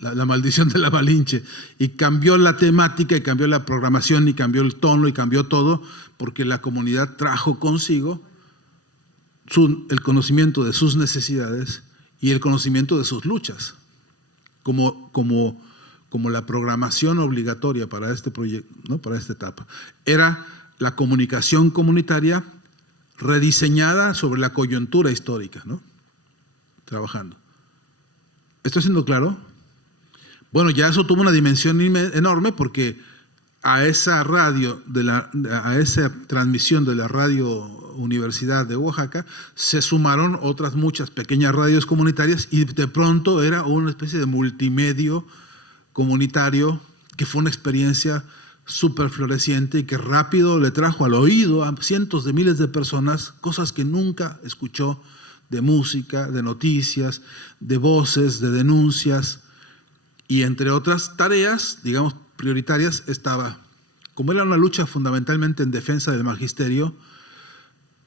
la maldición de la Malinche, y cambió la temática, y cambió la programación, y cambió el tono, y cambió todo, porque la comunidad trajo consigo el conocimiento de sus necesidades y el conocimiento de sus luchas, como la programación obligatoria para este proyecto, ¿no? Para esta etapa. Era la comunicación comunitaria rediseñada sobre la coyuntura histórica, ¿no? Trabajando. ¿Estoy siendo claro? Bueno, ya eso tuvo una dimensión enorme, porque a esa a esa transmisión de la Radio Universidad de Oaxaca se sumaron otras muchas pequeñas radios comunitarias, y de pronto era una especie de multimedio comunitario que fue una experiencia súper floreciente y que rápido le trajo al oído a cientos de miles de personas cosas que nunca escuchó, de música, de noticias, de voces, de denuncias, y entre otras tareas, digamos, prioritarias, estaba, como era una lucha fundamentalmente en defensa del magisterio,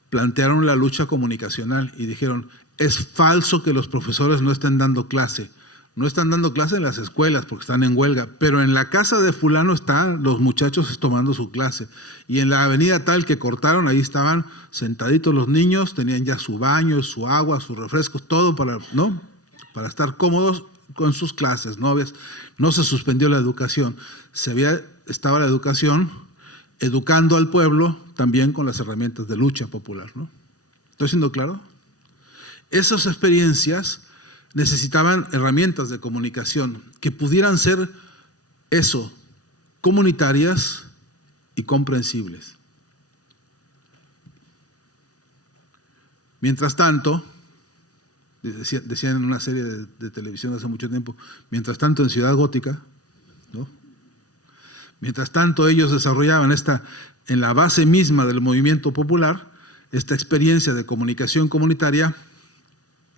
plantearon la lucha comunicacional y dijeron: es falso que los profesores no estén dando clase. No están dando clase en las escuelas porque están en huelga, pero en la casa de fulano están los muchachos tomando su clase. Y en la avenida tal que cortaron, ahí estaban sentaditos los niños, tenían ya su baño, su agua, sus refrescos, todo para estar cómodos con sus clases. No se suspendió la educación. Estaba la educación educando al pueblo también con las herramientas de lucha popular, ¿no? ¿Estoy siendo claro? Esas experiencias necesitaban herramientas de comunicación que pudieran ser comunitarias y comprensibles. Mientras tanto, decían en una serie de televisión hace mucho tiempo, mientras tanto en Ciudad Gótica, ¿no? Mientras tanto ellos desarrollaban en la base misma del movimiento popular, esta experiencia de comunicación comunitaria,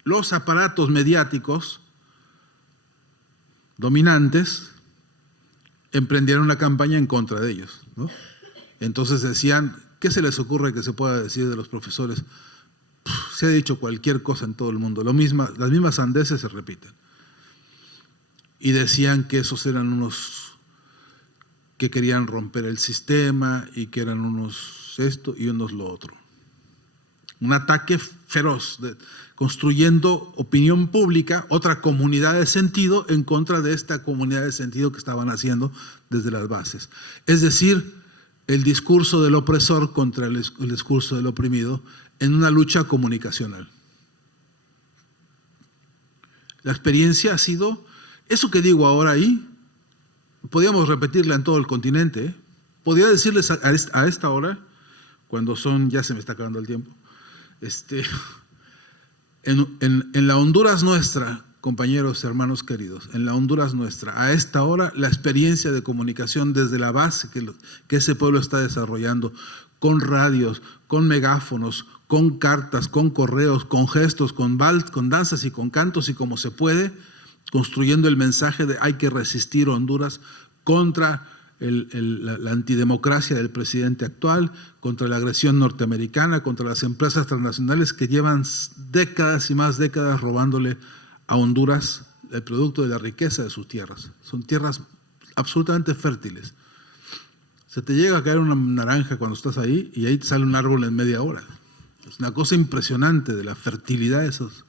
los aparatos mediáticos dominantes emprendieron una campaña en contra de ellos, ¿no? Entonces decían: ¿qué se les ocurre que se pueda decir de los profesores? Se ha dicho cualquier cosa en todo el mundo, las mismas sandeces se repiten. Y decían que esos eran unos que querían romper el sistema y que eran unos esto y unos lo otro. Un ataque feroz, construyendo opinión pública, otra comunidad de sentido en contra de esta comunidad de sentido que estaban haciendo desde las bases. Es decir, el discurso del opresor contra el discurso del oprimido en una lucha comunicacional. La experiencia ha sido, eso que digo ahora ahí, podríamos repetirla en todo el continente, ¿eh? Podría decirles a esta hora, cuando ya se me está acabando el tiempo, en la Honduras nuestra, compañeros, hermanos queridos, en la Honduras nuestra, a esta hora, la experiencia de comunicación desde la base que ese pueblo está desarrollando, con radios, con megáfonos, con cartas, con correos, con gestos, con danzas y con cantos, y como se puede, construyendo el mensaje de hay que resistir Honduras contra la antidemocracia del presidente actual, contra la agresión norteamericana, contra las empresas transnacionales que llevan décadas y más décadas robándole a Honduras el producto de la riqueza de sus tierras. Son tierras absolutamente fértiles. Se te llega a caer una naranja cuando estás ahí y ahí te sale un árbol en media hora. Es una cosa impresionante de la fertilidad de esos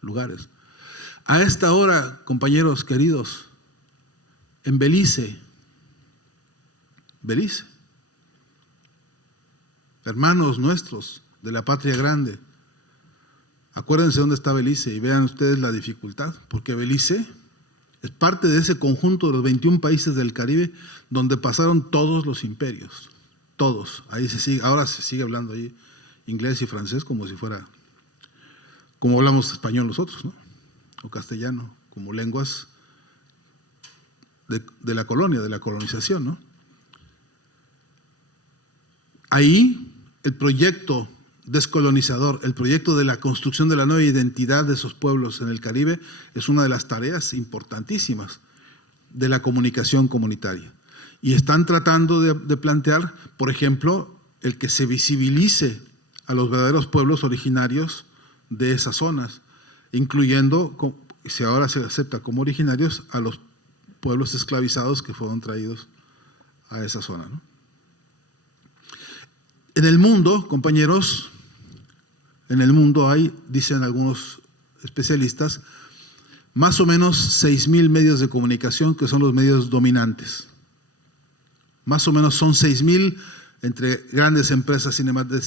lugares. A esta hora, compañeros queridos, en Belice, hermanos nuestros de la patria grande, acuérdense dónde está Belice y vean ustedes la dificultad, porque Belice es parte de ese conjunto de los 21 países del Caribe donde pasaron todos los imperios, todos. Ahí ahora se sigue hablando ahí inglés y francés como hablamos español nosotros, ¿no? O castellano, como lenguas de la colonia, de la colonización, ¿no? Ahí el proyecto descolonizador, el proyecto de la construcción de la nueva identidad de esos pueblos en el Caribe es una de las tareas importantísimas de la comunicación comunitaria. Y están tratando de plantear, por ejemplo, el que se visibilice a los verdaderos pueblos originarios de esas zonas, incluyendo si ahora se acepta como originarios a los pueblos esclavizados que fueron traídos a esa zona, ¿no? En el mundo, compañeros, en el mundo hay, dicen algunos especialistas, más o menos 6,000 medios de comunicación que son los medios dominantes. Más o menos son 6,000 entre grandes empresas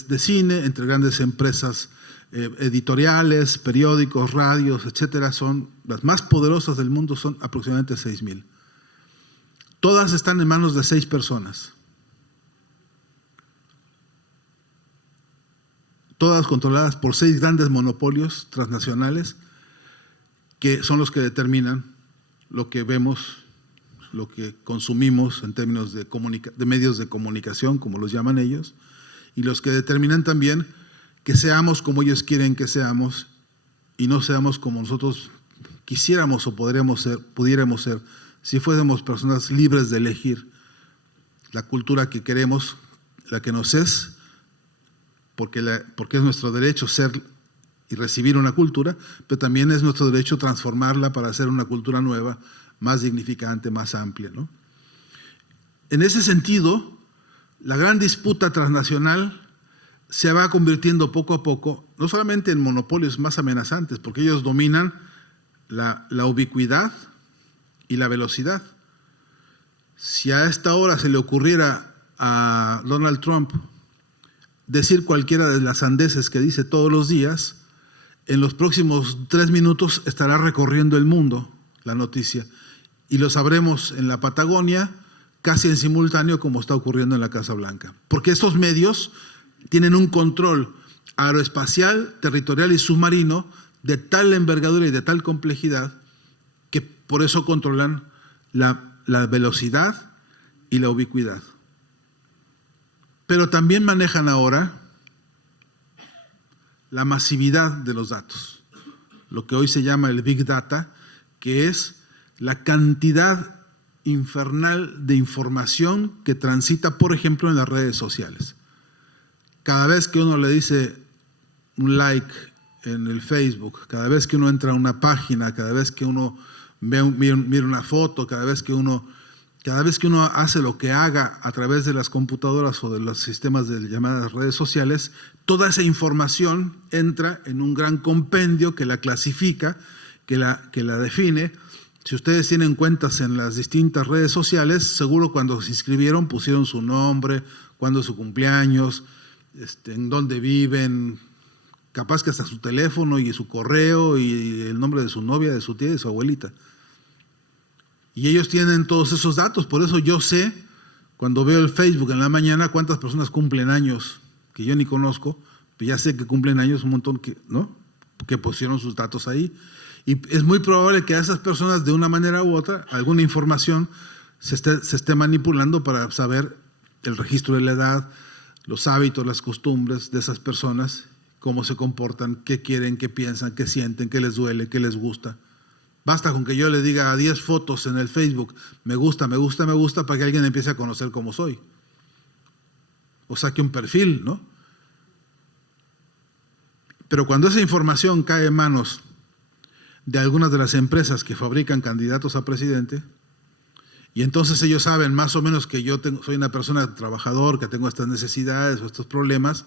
de cine, entre grandes empresas editoriales, periódicos, radios, etcétera. Son las más poderosas del mundo, son aproximadamente 6,000. Todas están en manos de 6 personas. Todas controladas por 6 grandes monopolios transnacionales que son los que determinan lo que vemos, lo que consumimos en términos de medios de comunicación, como los llaman ellos, y los que determinan también que seamos como ellos quieren que seamos y no seamos como nosotros quisiéramos o pudiéramos ser si fuésemos personas libres de elegir la cultura que queremos, la que nos es, porque es nuestro derecho ser y recibir una cultura, pero también es nuestro derecho transformarla para hacer una cultura nueva, más dignificante, más amplia, ¿no? En ese sentido, la gran disputa transnacional se va convirtiendo poco a poco, no solamente en monopolios más amenazantes, porque ellos dominan la ubicuidad y la velocidad. Si a esta hora se le ocurriera a Donald Trump decir cualquiera de las sandeces que dice todos los días, en los próximos 3 minutos estará recorriendo el mundo la noticia y lo sabremos en la Patagonia casi en simultáneo como está ocurriendo en la Casa Blanca. Porque estos medios tienen un control aeroespacial, territorial y submarino de tal envergadura y de tal complejidad que por eso controlan la velocidad y la ubicuidad. Pero también manejan ahora la masividad de los datos, lo que hoy se llama el Big Data, que es la cantidad infernal de información que transita, por ejemplo, en las redes sociales. Cada vez que uno le dice un like en el Facebook, cada vez que uno entra a una página, cada vez que uno mira una foto, cada vez que uno hace lo que haga a través de las computadoras o de los sistemas de llamadas redes sociales, toda esa información entra en un gran compendio que la clasifica, que la define. Si ustedes tienen cuentas en las distintas redes sociales, seguro cuando se inscribieron pusieron su nombre, cuándo es su cumpleaños, en dónde viven, capaz que hasta su teléfono y su correo y el nombre de su novia, de su tía y de su abuelita. Y ellos tienen todos esos datos, por eso yo sé, cuando veo el Facebook en la mañana, cuántas personas cumplen años que yo ni conozco, pero ya sé que cumplen años un montón que pusieron sus datos ahí. Y es muy probable que a esas personas, de una manera u otra, alguna información se esté manipulando para saber el registro de la edad, los hábitos, las costumbres de esas personas, cómo se comportan, qué quieren, qué piensan, qué sienten, qué les duele, qué les gusta. Basta con que yo le diga a 10 fotos en el Facebook, me gusta, me gusta, me gusta, para que alguien empiece a conocer cómo soy. O saque un perfil, ¿no? Pero cuando esa información cae en manos de algunas de las empresas que fabrican candidatos a presidente, y entonces ellos saben más o menos que yo soy una persona trabajador, que tengo estas necesidades o estos problemas,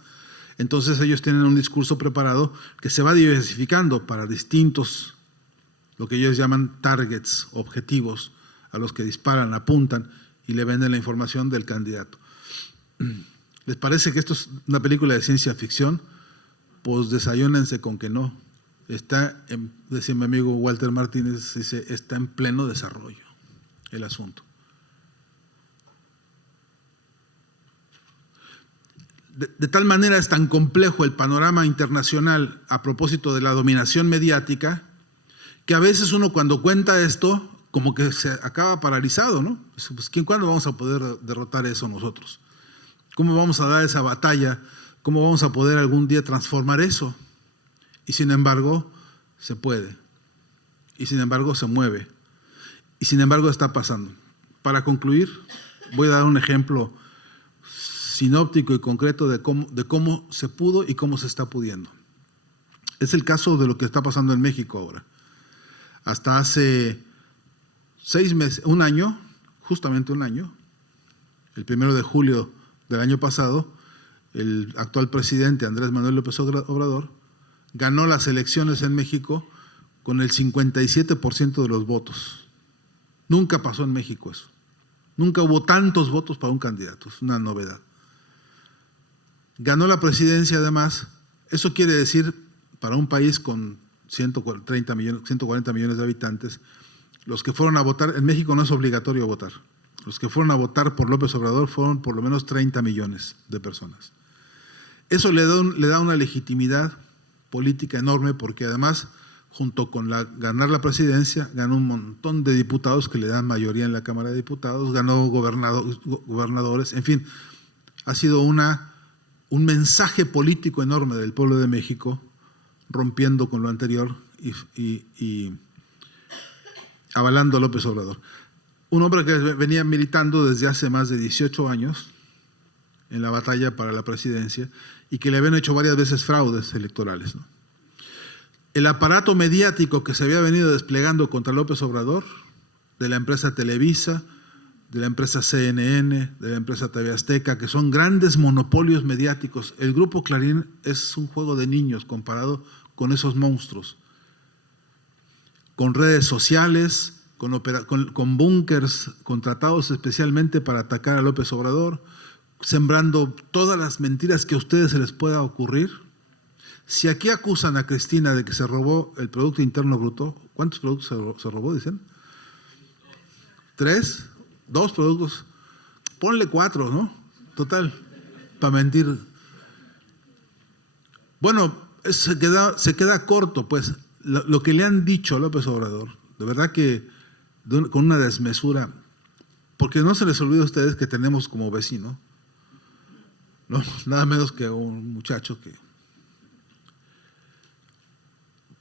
entonces ellos tienen un discurso preparado que se va diversificando para distintos, lo que ellos llaman targets, objetivos, a los que disparan, apuntan y le venden la información del candidato. ¿Les parece que esto es una película de ciencia ficción? Pues desayúnense con que no. Decía mi amigo Walter Martínez, dice, está en pleno desarrollo el asunto. De tal manera es tan complejo el panorama internacional a propósito de la dominación mediática, que a veces uno cuando cuenta esto, como que se acaba paralizado, ¿no? Pues, ¿cuándo vamos a poder derrotar eso nosotros? ¿Cómo vamos a dar esa batalla? ¿Cómo vamos a poder algún día transformar eso? Y sin embargo, se puede. Y sin embargo, se mueve. Y sin embargo, está pasando. Para concluir, voy a dar un ejemplo sinóptico y concreto de cómo se pudo y cómo se está pudiendo. Es el caso de lo que está pasando en México ahora. Hasta hace 6 meses, un año, justamente un año, el 1 de julio del año pasado, el actual presidente Andrés Manuel López Obrador ganó las elecciones en México con el 57% de los votos. Nunca pasó en México eso. Nunca hubo tantos votos para un candidato, es una novedad. Ganó la presidencia además. Eso quiere decir, para un país con 140 millones de habitantes, los que fueron a votar, en México no es obligatorio votar, los que fueron a votar por López Obrador fueron por lo menos 30 millones de personas. Eso le da una legitimidad política enorme, porque además, junto con ganar la presidencia, ganó un montón de diputados que le dan mayoría en la Cámara de Diputados, ganó gobernadores, en fin, ha sido un mensaje político enorme del pueblo de México, rompiendo con lo anterior y avalando a López Obrador. Un hombre que venía militando desde hace más de 18 años en la batalla para la presidencia y que le habían hecho varias veces fraudes electorales, ¿no? El aparato mediático que se había venido desplegando contra López Obrador, de la empresa Televisa, de la empresa CNN, de la empresa TV Azteca, que son grandes monopolios mediáticos. El Grupo Clarín es un juego de niños comparado con esos monstruos. Con redes sociales, con búnkers contratados especialmente para atacar a López Obrador, sembrando todas las mentiras que a ustedes se les pueda ocurrir. Si aquí acusan a Cristina de que se robó el Producto Interno Bruto, ¿cuántos productos se robó, dicen? 3, 2 productos, ponle 4, ¿no? Total, para mentir. Bueno, se queda corto, pues, lo que le han dicho a López Obrador, de verdad que con una desmesura, porque no se les olvide a ustedes que tenemos como vecino, no, nada menos que un muchacho que,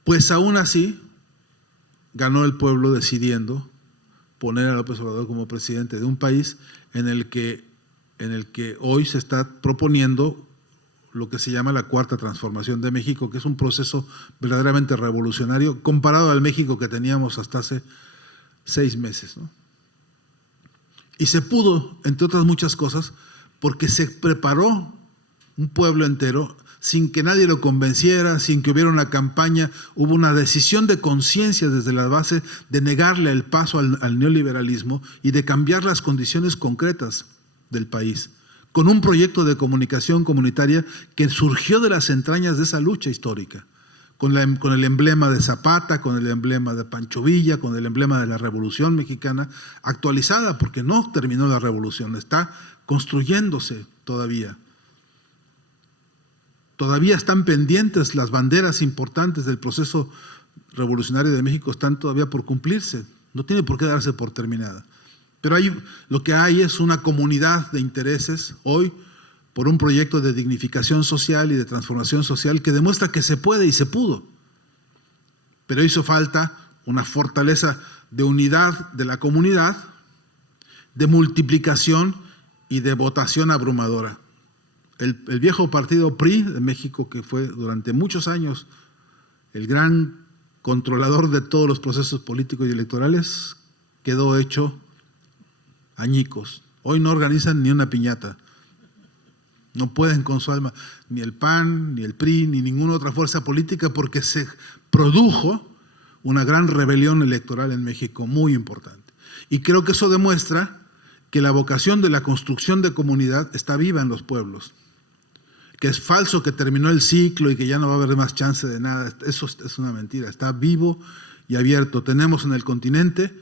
pues aún así, ganó el pueblo decidiendo poner a López Obrador como presidente de un país en el que hoy se está proponiendo lo que se llama la Cuarta Transformación de México, que es un proceso verdaderamente revolucionario comparado al México que teníamos hasta hace 6 meses, ¿no? Y se pudo, entre otras muchas cosas, porque se preparó un pueblo entero sin que nadie lo convenciera, sin que hubiera una campaña. Hubo una decisión de conciencia desde la base de negarle el paso al neoliberalismo y de cambiar las condiciones concretas del país, con un proyecto de comunicación comunitaria que surgió de las entrañas de esa lucha histórica, con el emblema de Zapata, con el emblema de Pancho Villa, con el emblema de la Revolución Mexicana, actualizada porque no terminó la revolución, está construyéndose todavía. Todavía están pendientes las banderas importantes del proceso revolucionario de México, están todavía por cumplirse, no tiene por qué darse por terminada. Pero lo que hay es una comunidad de intereses hoy por un proyecto de dignificación social y de transformación social que demuestra que se puede y se pudo. Pero hizo falta una fortaleza de unidad de la comunidad, de multiplicación y de votación abrumadora. El viejo partido PRI de México, que fue durante muchos años el gran controlador de todos los procesos políticos y electorales, quedó hecho añicos. Hoy no organizan ni una piñata. No pueden con su alma, ni el PAN, ni el PRI, ni ninguna otra fuerza política, porque se produjo una gran rebelión electoral en México muy importante. Y creo que eso demuestra que la vocación de la construcción de comunidad está viva en los pueblos. Que es falso que terminó el ciclo y que ya no va a haber más chance de nada. Eso es una mentira. Está vivo y abierto. Tenemos en el continente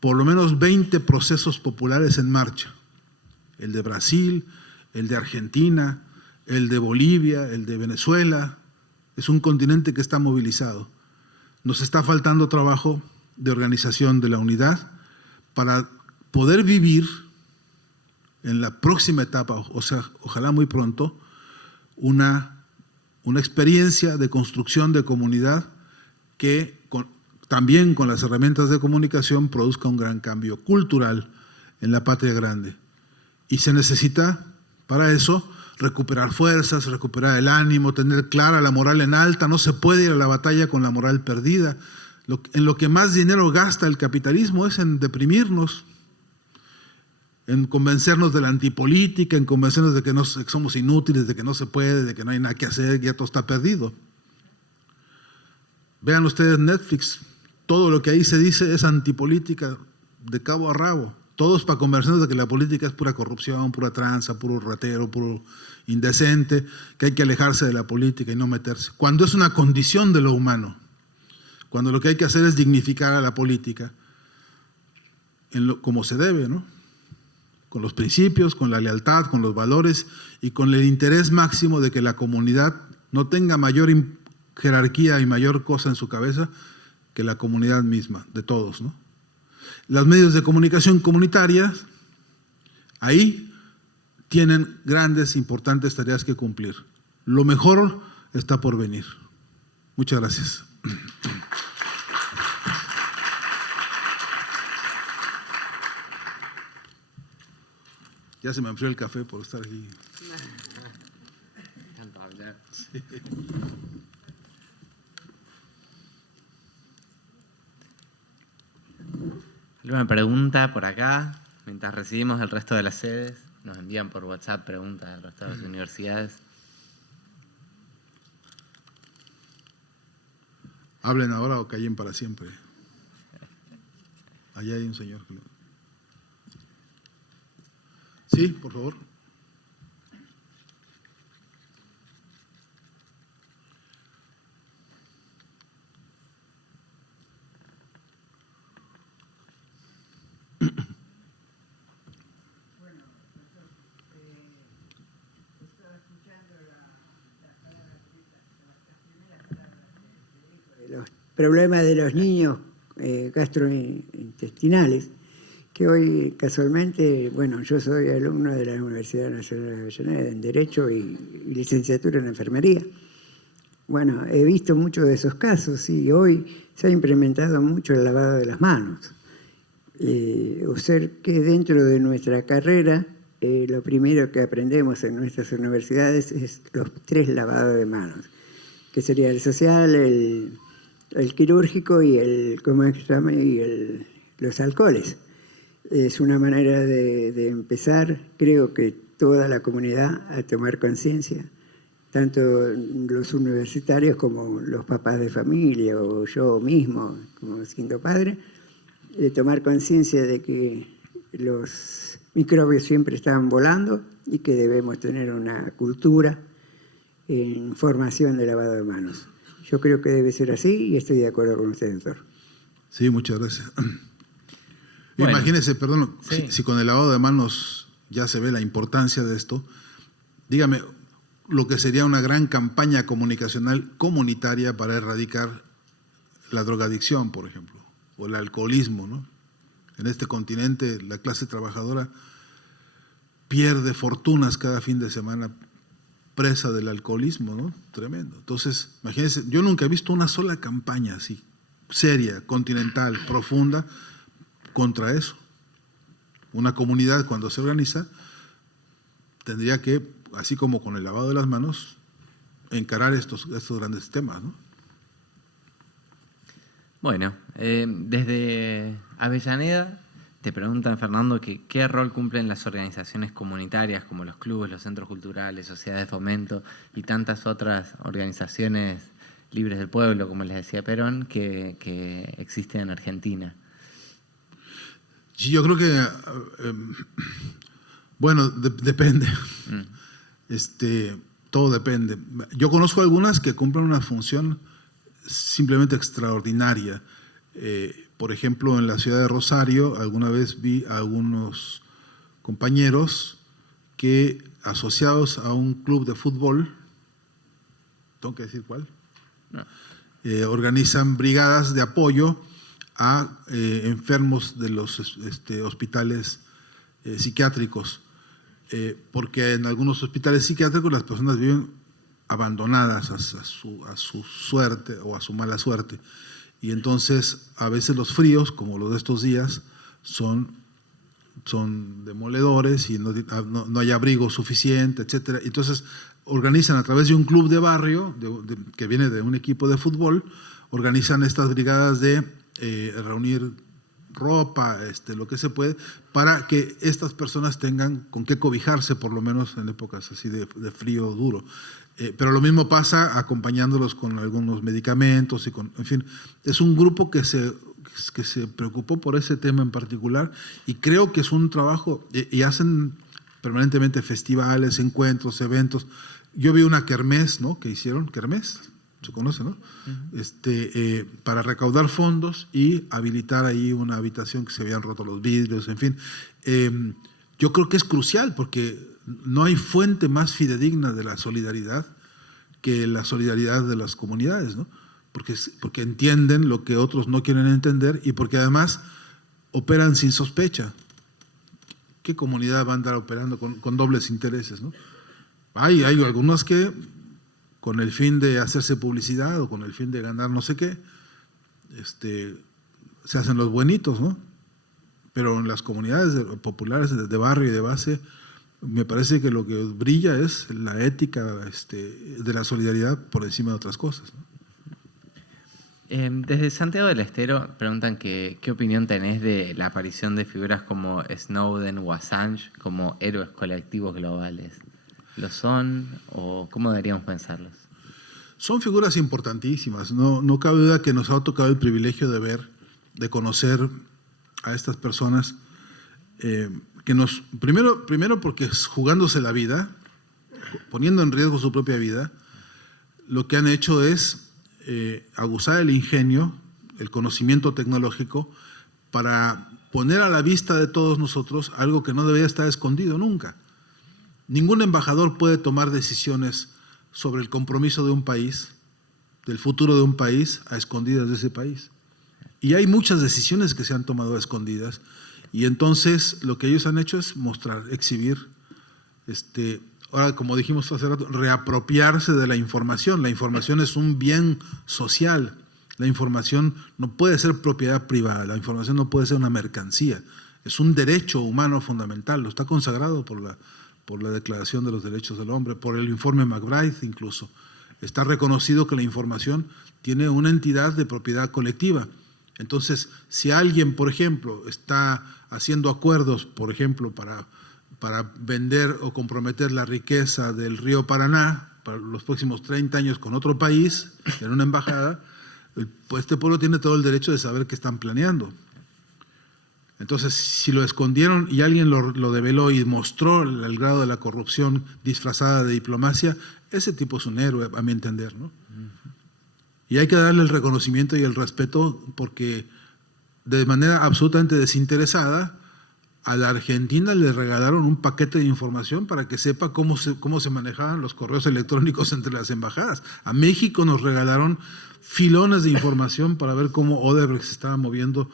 por lo menos 20 procesos populares en marcha. El de Brasil, el de Argentina, el de Bolivia, el de Venezuela. Es un continente que está movilizado. Nos está faltando trabajo de organización de la unidad para poder vivir en la próxima etapa, o sea, ojalá muy pronto, una experiencia de construcción de comunidad que también con las herramientas de comunicación produzca un gran cambio cultural en la patria grande. Y se necesita para eso recuperar fuerzas, recuperar el ánimo, tener clara la moral en alta. No se puede ir a la batalla con la moral perdida. En lo que más dinero gasta el capitalismo es en deprimirnos, en convencernos de la antipolítica, en convencernos de que somos inútiles, de que no se puede, de que no hay nada que hacer, que ya todo está perdido. Vean ustedes Netflix, todo lo que ahí se dice es antipolítica de cabo a rabo. Todo es para convencernos de que la política es pura corrupción, pura tranza, puro ratero, puro indecente, que hay que alejarse de la política y no meterse. Cuando es una condición de lo humano, cuando lo que hay que hacer es dignificar a la política como se debe, ¿no? Con los principios, con la lealtad, con los valores y con el interés máximo de que la comunidad no tenga mayor jerarquía y mayor cosa en su cabeza que la comunidad misma, de todos, ¿no? Los medios de comunicación comunitarias, ahí tienen grandes, importantes tareas que cumplir. Lo mejor está por venir. Muchas gracias. Ya se me enfrió el café por estar aquí. Tanto hablar. Sí. ¿Alguna pregunta por acá? Mientras recibimos el resto de las sedes, nos envían por WhatsApp preguntas del resto de las universidades. Hablen ahora o callen para siempre. Allá hay un señor. Sí, por favor. Los problemas de los niños gastrointestinales, que hoy casualmente, bueno, yo soy alumno de la Universidad Nacional de Avellaneda en Derecho y licenciatura en Enfermería. Bueno, he visto muchos de esos casos y hoy se ha implementado mucho el lavado de las manos. O sea que dentro de nuestra carrera, lo primero que aprendemos en nuestras universidades es los 3 lavados de manos, que sería el social, el quirúrgico y ¿cómo se llama? Y los alcoholes. Es una manera de empezar, creo que toda la comunidad a tomar conciencia, tanto los universitarios como los papás de familia o yo mismo, como siendo padre, de tomar conciencia de que los microbios siempre están volando y que debemos tener una cultura en formación de lavado de manos. Yo creo que debe ser así y estoy de acuerdo con usted, doctor. Sí, muchas gracias. Bueno, imagínese, perdón, sí. si con el lavado de manos ya se ve la importancia de esto, dígame lo que sería una gran campaña comunicacional comunitaria para erradicar la drogadicción, por ejemplo, o el alcoholismo, ¿no? En este continente la clase trabajadora pierde fortunas cada fin de semana presa del alcoholismo, ¿no? Tremendo. Entonces, imagínense, yo nunca he visto una sola campaña así, seria, continental, profunda, contra eso. Una comunidad, cuando se organiza, tendría que, así como con el lavado de las manos, encarar estos grandes temas, ¿no? Bueno, desde Avellaneda te preguntan, Fernando, que qué rol cumplen las organizaciones comunitarias como los clubes, los centros culturales, sociedades de fomento y tantas otras organizaciones libres del pueblo, como les decía Perón, que existen en Argentina. Sí, yo creo que, bueno, depende. Todo depende. Yo conozco algunas que cumplen una función simplemente extraordinaria. Por ejemplo, en la ciudad de Rosario, alguna vez vi a algunos compañeros que, asociados a un club de fútbol, ¿tengo que decir cuál? No. Organizan brigadas de apoyo a enfermos de los hospitales psiquiátricos, porque en algunos hospitales psiquiátricos las personas viven abandonadas a su suerte o a su mala suerte. Y entonces a veces los fríos, como los de estos días, son demoledores y no hay abrigo suficiente, etcétera. Entonces organizan a través de un club de barrio que viene de un equipo de fútbol organizan estas brigadas de reunir ropa, lo que se puede, para que estas personas tengan con qué cobijarse, por lo menos en épocas así de frío duro. Pero lo mismo pasa acompañándolos con algunos medicamentos, en fin, es un grupo que se preocupó por ese tema en particular, y creo que es un trabajo, y hacen permanentemente festivales, encuentros, eventos. Yo vi una kermés, ¿no?, que hicieron, kermés, se conoce, ¿no? Para recaudar fondos y habilitar ahí una habitación que se habían roto los vidrios, en fin. Yo creo que es crucial, porque no hay fuente más fidedigna de la solidaridad que la solidaridad de las comunidades, ¿no? Porque entienden lo que otros no quieren entender, y porque además operan sin sospecha. ¿Qué comunidad va a andar operando con dobles intereses, ¿no? Hay algunos que, con el fin de hacerse publicidad o con el fin de ganar no sé qué, se hacen los buenitos, ¿no? Pero en las comunidades populares de barrio y de base, me parece que lo que brilla es la ética de la solidaridad por encima de otras cosas, ¿no? Desde Santiago del Estero preguntan qué opinión tenés de la aparición de figuras como Snowden o Assange como héroes colectivos globales. ¿Lo son o cómo deberíamos pensarlos? Son figuras importantísimas. No cabe duda que nos ha tocado el privilegio de ver, de conocer a estas personas que nos, primero porque jugándose la vida, poniendo en riesgo su propia vida, lo que han hecho es aguzar el ingenio, el conocimiento tecnológico, para poner a la vista de todos nosotros algo que no debería estar escondido nunca. Ningún embajador puede tomar decisiones sobre el compromiso de un país, del futuro de un país, a escondidas de ese país. Y hay muchas decisiones que se han tomado a escondidas, y entonces lo que ellos han hecho es mostrar, exhibir, ahora, como dijimos hace rato, reapropiarse de la información. La información es un bien social. La información no puede ser propiedad privada. La información no puede ser una mercancía. Es un derecho humano fundamental. Lo está consagrado por la Declaración de los Derechos del Hombre, por el informe McBride incluso. Está reconocido que la información tiene una entidad de propiedad colectiva. Entonces, si alguien, por ejemplo, está haciendo acuerdos, por ejemplo, para vender o comprometer la riqueza del río Paraná para los próximos 30 años con otro país, en una embajada, pues este pueblo tiene todo el derecho de saber qué están planeando. Entonces, si lo escondieron y alguien lo develó y mostró el grado de la corrupción disfrazada de diplomacia, ese tipo es un héroe, a mi entender, ¿no? Y hay que darle el reconocimiento y el respeto, porque de manera absolutamente desinteresada a la Argentina le regalaron un paquete de información para que sepa cómo se manejaban los correos electrónicos entre las embajadas. A México nos regalaron filones de información para ver cómo Odebrecht se estaba moviendo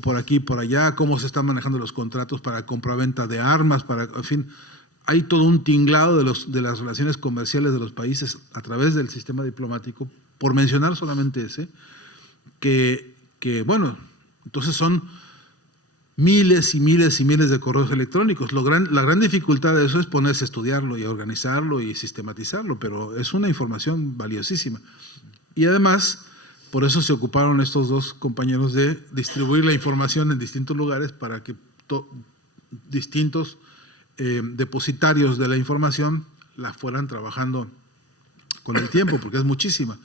por aquí y por allá, cómo se están manejando los contratos para compraventa de armas, en fin, hay todo un tinglado de las relaciones comerciales de los países a través del sistema diplomático, por mencionar solamente ese, que bueno, entonces son miles y miles y miles de correos electrónicos. La gran dificultad de eso es ponerse a estudiarlo y a organizarlo y sistematizarlo, pero es una información valiosísima. Y además, por eso se ocuparon estos dos compañeros de distribuir la información en distintos lugares para que distintos depositarios de la información la fueran trabajando con el tiempo, porque es muchísima.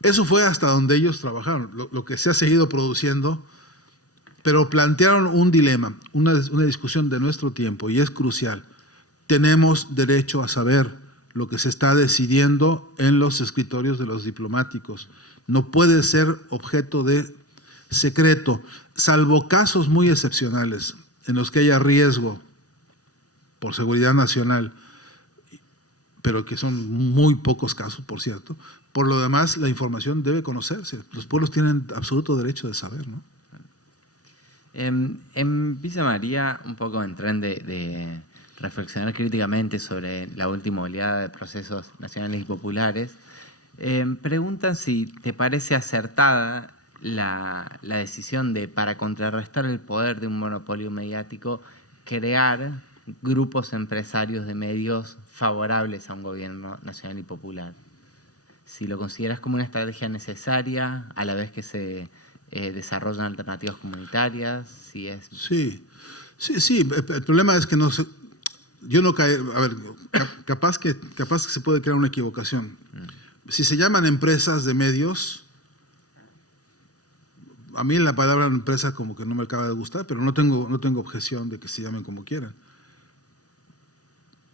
Eso fue hasta donde ellos trabajaron, lo que se ha seguido produciendo. Pero plantearon un dilema, una discusión de nuestro tiempo, y es crucial. Tenemos derecho a saber lo que se está decidiendo en los escritorios de los diplomáticos. No puede ser objeto de secreto, salvo casos muy excepcionales en los que haya riesgo por seguridad nacional, pero que son muy pocos casos, por cierto. Por lo demás, la información debe conocerse. Los pueblos tienen absoluto derecho de saber, ¿no? En Villa María, un poco en tren de reflexionar críticamente sobre la última oleada de procesos nacionales y populares, preguntan si te parece acertada la decisión de, para contrarrestar el poder de un monopolio mediático, crear grupos empresarios de medios favorables a un gobierno nacional y popular. si lo consideras como una estrategia necesaria a la vez que se desarrollan alternativas comunitarias, si es... Sí. El problema es que no sé, yo no cae, a ver, capaz que se puede crear una equivocación. Si se llaman empresas de medios, a mí la palabra empresa como que no me acaba de gustar, pero no tengo objeción de que se llamen como quieran.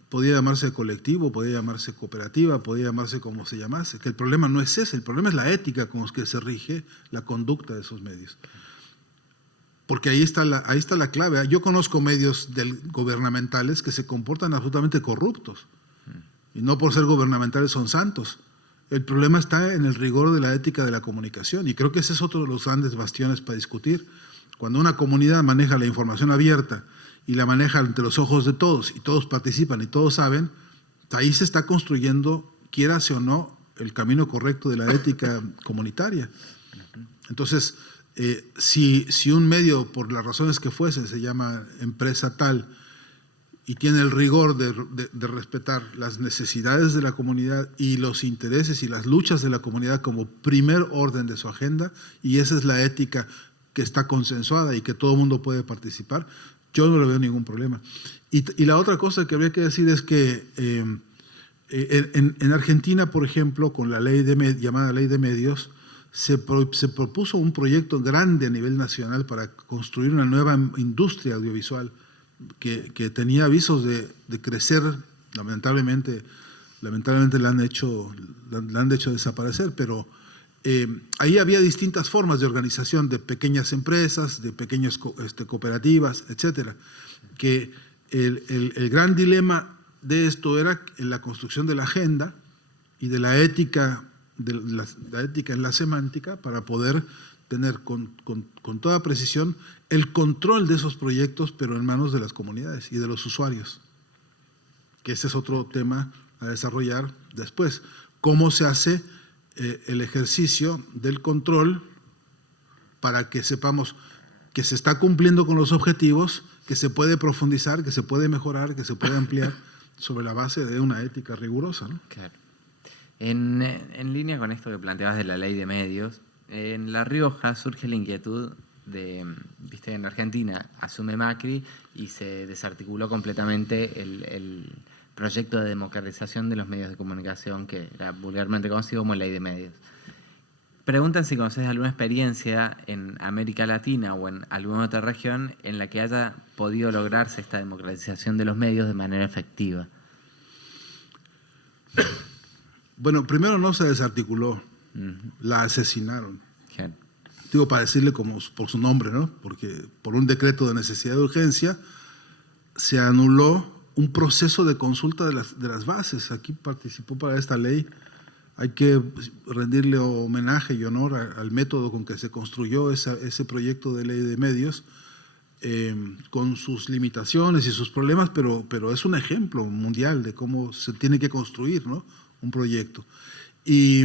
Podía llamarse colectivo, podía llamarse cooperativa, podía llamarse como se llamase, que el problema no es ese, el problema es la ética con la que se rige la conducta de esos medios. Porque ahí está la clave. Yo conozco medios gubernamentales que se comportan absolutamente corruptos. Y no por ser gubernamentales son santos. El problema está en el rigor de la ética de la comunicación. Y creo que ese es otro de los grandes bastiones para discutir. Cuando una comunidad maneja la información abierta y la maneja ante los ojos de todos, y todos participan y todos saben, ahí se está construyendo, quieras o no, el camino correcto de la ética comunitaria. Entonces, si un medio, por las razones que fuese, se llama empresa tal y tiene el rigor de respetar las necesidades de la comunidad y los intereses y las luchas de la comunidad como primer orden de su agenda, y esa es la ética que está consensuada y que todo el mundo puede participar, yo no le veo ningún problema. Y la otra cosa que habría que decir es que en Argentina, por ejemplo, con la ley llamada Ley de Medios, se propuso un proyecto grande a nivel nacional para construir una nueva industria audiovisual que tenía avisos de crecer. Lamentablemente la han hecho desaparecer, pero ahí había distintas formas de organización de pequeñas empresas, de pequeñas cooperativas, etcétera. Que el gran dilema de esto era en la construcción de la agenda y de la ética en la semántica para poder tener con toda precisión el control de esos proyectos, pero en manos de las comunidades y de los usuarios. Que ese es otro tema a desarrollar después. ¿Cómo se hace el ejercicio del control para que sepamos que se está cumpliendo con los objetivos, que se puede profundizar, que se puede mejorar, que se puede ampliar sobre la base de una ética rigurosa, ¿no? Claro. En línea con esto que planteabas de la ley de medios, en La Rioja surge la inquietud viste, en Argentina asume Macri y se desarticuló completamente el proyecto de democratización de los medios de comunicación, que era vulgarmente conocido como ley de medios. Preguntan si conoces alguna experiencia en América Latina o en alguna otra región en la que haya podido lograrse esta democratización de los medios de manera efectiva. Bueno, primero no se desarticuló, la asesinaron. Claro. Digo, para decirle como por su nombre, ¿no? Porque por un decreto de necesidad de urgencia se anuló un proceso de consulta de las bases. Aquí participó para esta ley. Hay que rendirle homenaje y honor al método con que se construyó ese proyecto de ley de medios, con sus limitaciones y sus problemas, pero es un ejemplo mundial de cómo se tiene que construir, ¿no?, un proyecto. Y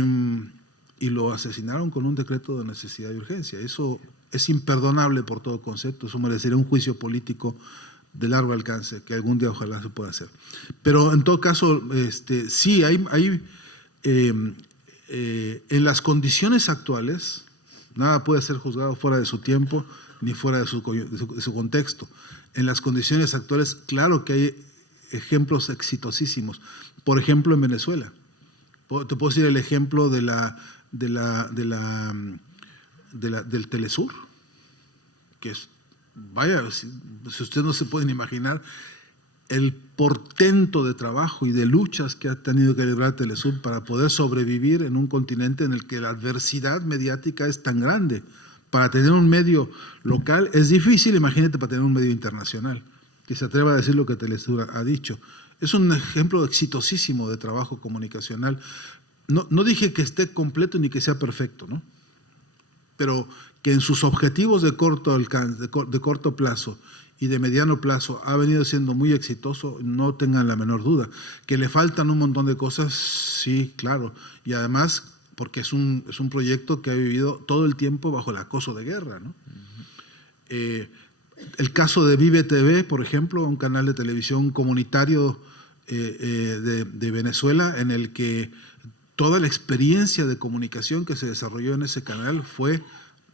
lo asesinaron con un decreto de necesidad y urgencia. Eso es imperdonable por todo concepto. Eso merecería un juicio político de largo alcance, que algún día ojalá se pueda hacer. Pero en todo caso, sí, hay en las condiciones actuales, nada puede ser juzgado fuera de su tiempo ni fuera de su contexto. En las condiciones actuales, claro que hay ejemplos exitosísimos. Por ejemplo, en Venezuela. Te puedo decir el ejemplo del Telesur, que es, vaya, si ustedes no se pueden imaginar el portento de trabajo y de luchas que ha tenido que librar Telesur para poder sobrevivir en un continente en el que la adversidad mediática es tan grande. Para tener un medio local es difícil, imagínate para tener un medio internacional, que se atreva a decir lo que Telesur ha dicho. Es un ejemplo exitosísimo de trabajo comunicacional. No dije que esté completo ni que sea perfecto, ¿no?, pero que en sus objetivos de corto alcance, de corto plazo y de mediano plazo ha venido siendo muy exitoso, no tengan la menor duda. Que le faltan un montón de cosas, sí, claro. Y además, porque es un proyecto que ha vivido todo el tiempo bajo el acoso de guerra, ¿no? El caso de Vive TV, por ejemplo, un canal de televisión comunitario de Venezuela, en el que toda la experiencia de comunicación que se desarrolló en ese canal fue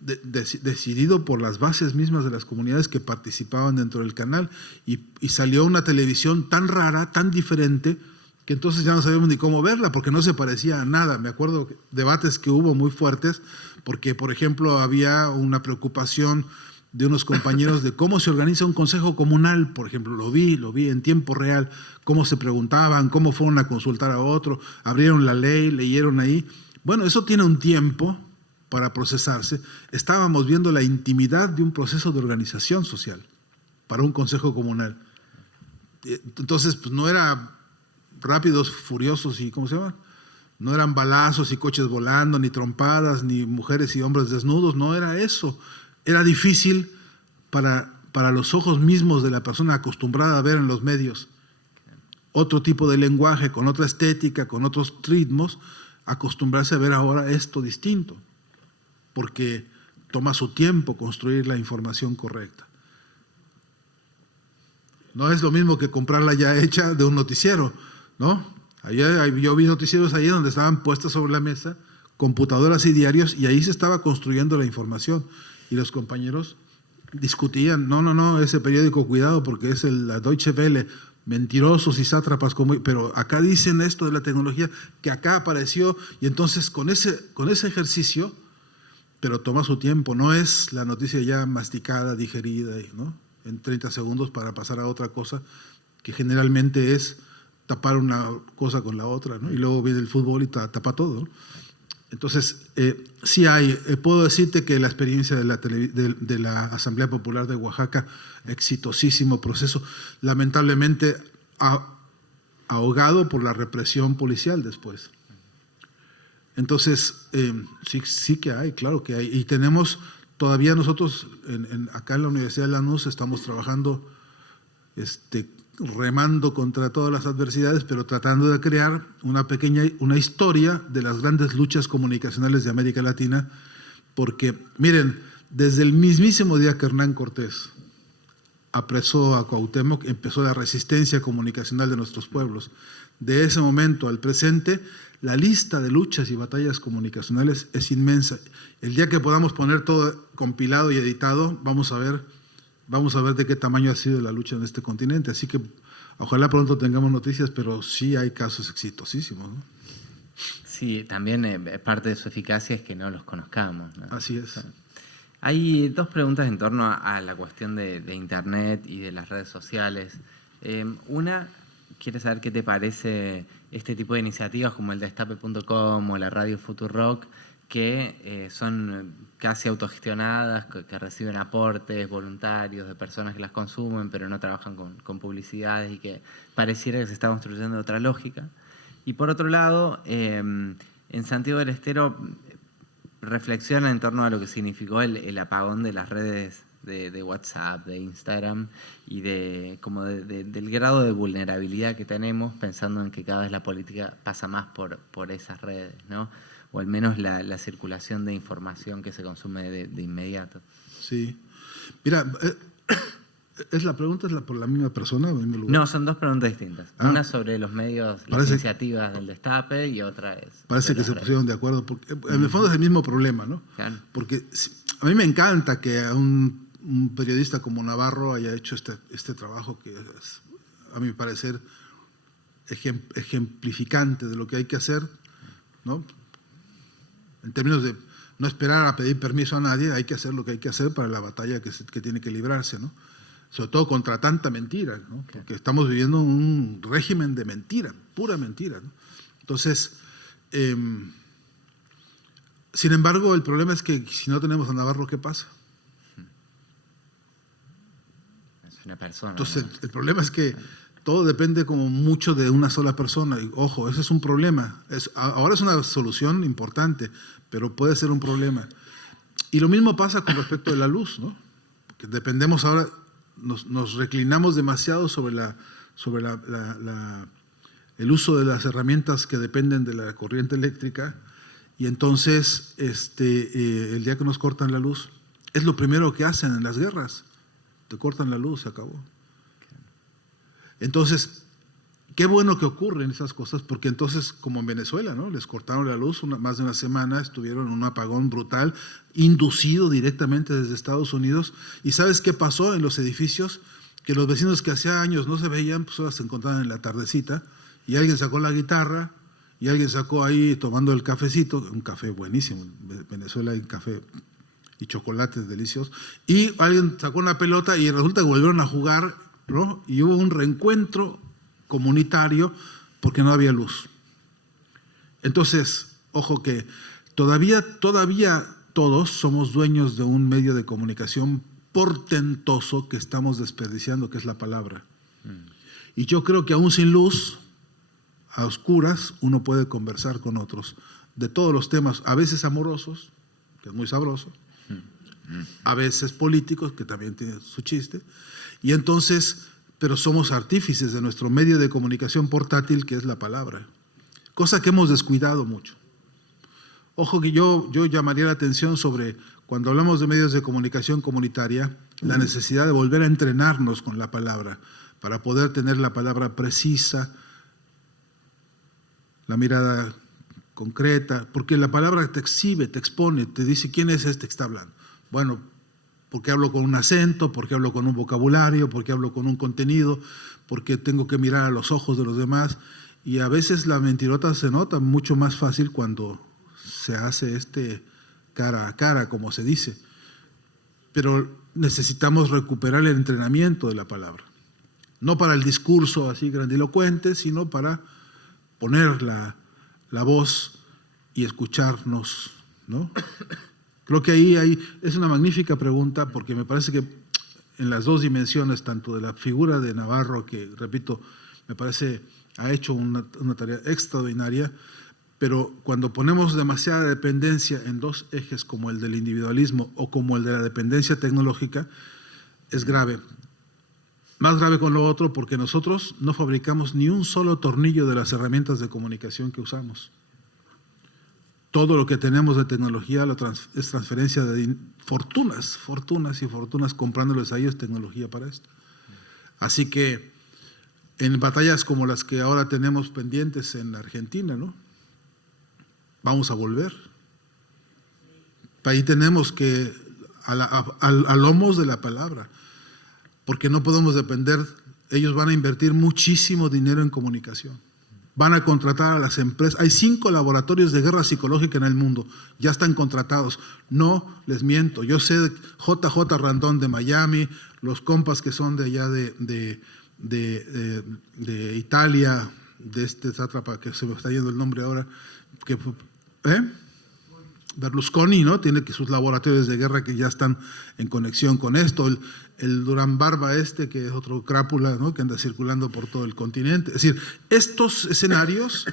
decidido por las bases mismas de las comunidades que participaban dentro del canal, y salió una televisión tan rara, tan diferente, que entonces ya no sabíamos ni cómo verla, porque no se parecía a nada. Me acuerdo debates que hubo muy fuertes, porque, por ejemplo, había una preocupación de unos compañeros de cómo se organiza un consejo comunal, por ejemplo, lo vi en tiempo real, cómo se preguntaban, cómo fueron a consultar a otro, abrieron la ley, leyeron ahí. Bueno, eso tiene un tiempo para procesarse. Estábamos viendo la intimidad de un proceso de organización social para un consejo comunal. Entonces, pues no era rápidos, furiosos y ¿cómo se llama? No eran balazos y coches volando, ni trompadas, ni mujeres y hombres desnudos, no era eso. Era difícil para los ojos mismos de la persona acostumbrada a ver en los medios otro tipo de lenguaje, con otra estética, con otros ritmos, acostumbrarse a ver ahora esto distinto, porque toma su tiempo construir la información correcta. No es lo mismo que comprarla ya hecha de un noticiero, ¿no? Yo vi noticieros ahí donde estaban puestas sobre la mesa computadoras y diarios, y ahí se estaba construyendo la información, y los compañeros discutían, no, ese periódico, cuidado, porque es la Deutsche Welle, mentirosos y sátrapas, pero acá dicen esto de la tecnología, que acá apareció, y entonces con ese ejercicio, pero toma su tiempo, no es la noticia ya masticada, digerida, ¿no?, en 30 segundos para pasar a otra cosa, que generalmente es tapar una cosa con la otra, ¿no? Y luego viene el fútbol y tapa todo, ¿no? Entonces, sí puedo decirte que la experiencia de la Asamblea Popular de Oaxaca, exitosísimo proceso, lamentablemente ahogado por la represión policial después. Entonces, sí que hay, claro que hay. Y tenemos todavía nosotros, acá en la Universidad de Lanús, estamos trabajando, remando contra todas las adversidades, pero tratando de crear una historia de las grandes luchas comunicacionales de América Latina, porque, miren, desde el mismísimo día que Hernán Cortés apresó a Cuauhtémoc, empezó la resistencia comunicacional de nuestros pueblos. De ese momento al presente, la lista de luchas y batallas comunicacionales es inmensa. El día que podamos poner todo compilado y editado, vamos a ver de qué tamaño ha sido la lucha en este continente. Así que ojalá pronto tengamos noticias, pero sí hay casos exitosísimos, ¿no? Sí, también parte de su eficacia es que no los conozcamos, ¿no? Así es. Hay dos preguntas en torno a la cuestión de Internet y de las redes sociales. Una, quiere saber qué te parece este tipo de iniciativas como el Destape.com o la Radio Futurock, que son casi autogestionadas, que reciben aportes voluntarios de personas que las consumen, pero no trabajan con publicidades, y que pareciera que se está construyendo otra lógica. Y por otro lado, en Santiago del Estero reflexiona en torno a lo que significó el apagón de las redes de WhatsApp, de Instagram, y del grado de vulnerabilidad que tenemos, pensando en que cada vez la política pasa más por esas redes, ¿no? O al menos la circulación de información que se consume de inmediato. Sí. Mira, ¿la pregunta es por la misma persona o en el mismo lugar? No, son dos preguntas distintas. Una sobre los medios, las iniciativas del Destape, y otra es... Parece que se pusieron de acuerdo, porque en el fondo es el mismo problema, ¿no? Claro. Porque a mí me encanta que a un periodista como Navarro haya hecho este trabajo que es, a mi parecer, ejemplificante de lo que hay que hacer, ¿no? En términos de no esperar a pedir permiso a nadie, hay que hacer lo que hay que hacer para la batalla que tiene que librarse, ¿no? Sobre todo contra tanta mentira, ¿no? Porque estamos viviendo un régimen de mentira, pura mentira, ¿no? Entonces, sin embargo, el problema es que si no tenemos a Navarro, ¿qué pasa? Es una persona. Entonces, ¿no? el problema es que todo depende como mucho de una sola persona. Y, ojo, ese es un problema. Ahora es una solución importante, pero puede ser un problema. Y lo mismo pasa con respecto de la luz, ¿no? Porque dependemos ahora, nos reclinamos demasiado sobre el uso de las herramientas que dependen de la corriente eléctrica, y entonces el día que nos cortan la luz, es lo primero que hacen en las guerras. Te cortan la luz, se acabó. Entonces, qué bueno que ocurren esas cosas, porque entonces, como en Venezuela, ¿no? Les cortaron la luz más de una semana, estuvieron en un apagón brutal, inducido directamente desde Estados Unidos. ¿Y sabes qué pasó en los edificios? Que los vecinos que hacía años no se veían, pues ahora se encontraban en la tardecita, y alguien sacó la guitarra, y alguien sacó ahí tomando el cafecito, un café buenísimo, en Venezuela hay café y chocolates deliciosos, y alguien sacó una pelota y resulta que volvieron a jugar, ¿no? Y hubo un reencuentro comunitario porque no había luz. Entonces, ojo que todavía todos somos dueños de un medio de comunicación portentoso que estamos desperdiciando, que es la palabra. Y yo creo que aún sin luz, a oscuras, uno puede conversar con otros de todos los temas, a veces amorosos, que es muy sabroso, a veces políticos, que también tiene su chiste, y entonces, pero somos artífices de nuestro medio de comunicación portátil, que es la palabra, cosa que hemos descuidado mucho. Ojo que yo llamaría la atención sobre, cuando hablamos de medios de comunicación comunitaria, la necesidad de volver a entrenarnos con la palabra, para poder tener la palabra precisa, la mirada concreta, porque la palabra te exhibe, te expone, te dice quién es este que está hablando. Bueno, porque hablo con un acento, porque hablo con un vocabulario, porque hablo con un contenido, porque tengo que mirar a los ojos de los demás, y a veces la mentirota se nota mucho más fácil cuando se hace cara a cara, como se dice. Pero necesitamos recuperar el entrenamiento de la palabra. No para el discurso así grandilocuente, sino para poner la voz y escucharnos, ¿no? Creo que ahí es una magnífica pregunta, porque me parece que en las dos dimensiones, tanto de la figura de Navarro, que repito, me parece ha hecho una tarea extraordinaria, pero cuando ponemos demasiada dependencia en dos ejes como el del individualismo o como el de la dependencia tecnológica, es grave. Más grave con lo otro, porque nosotros no fabricamos ni un solo tornillo de las herramientas de comunicación que usamos. Todo lo que tenemos de tecnología es transferencia de fortunas y fortunas, comprándoles a ellos tecnología para esto. Así que en batallas como las que ahora tenemos pendientes en Argentina, ¿no? Vamos a volver. Ahí tenemos que, a lomos de la palabra, porque no podemos depender. Ellos van a invertir muchísimo dinero en comunicación. Van a contratar a las empresas. Hay 5 laboratorios de guerra psicológica en el mundo. Ya están contratados. No les miento. Yo sé de JJ Randón de Miami, los compas que son de allá de Italia, de este sátrapa que se me está yendo el nombre ahora, Berlusconi, ¿no? Tiene que sus laboratorios de guerra que ya están en conexión con esto. El Durán Barba que es otro crápula, ¿no? Que anda circulando por todo el continente. Es decir, estos escenarios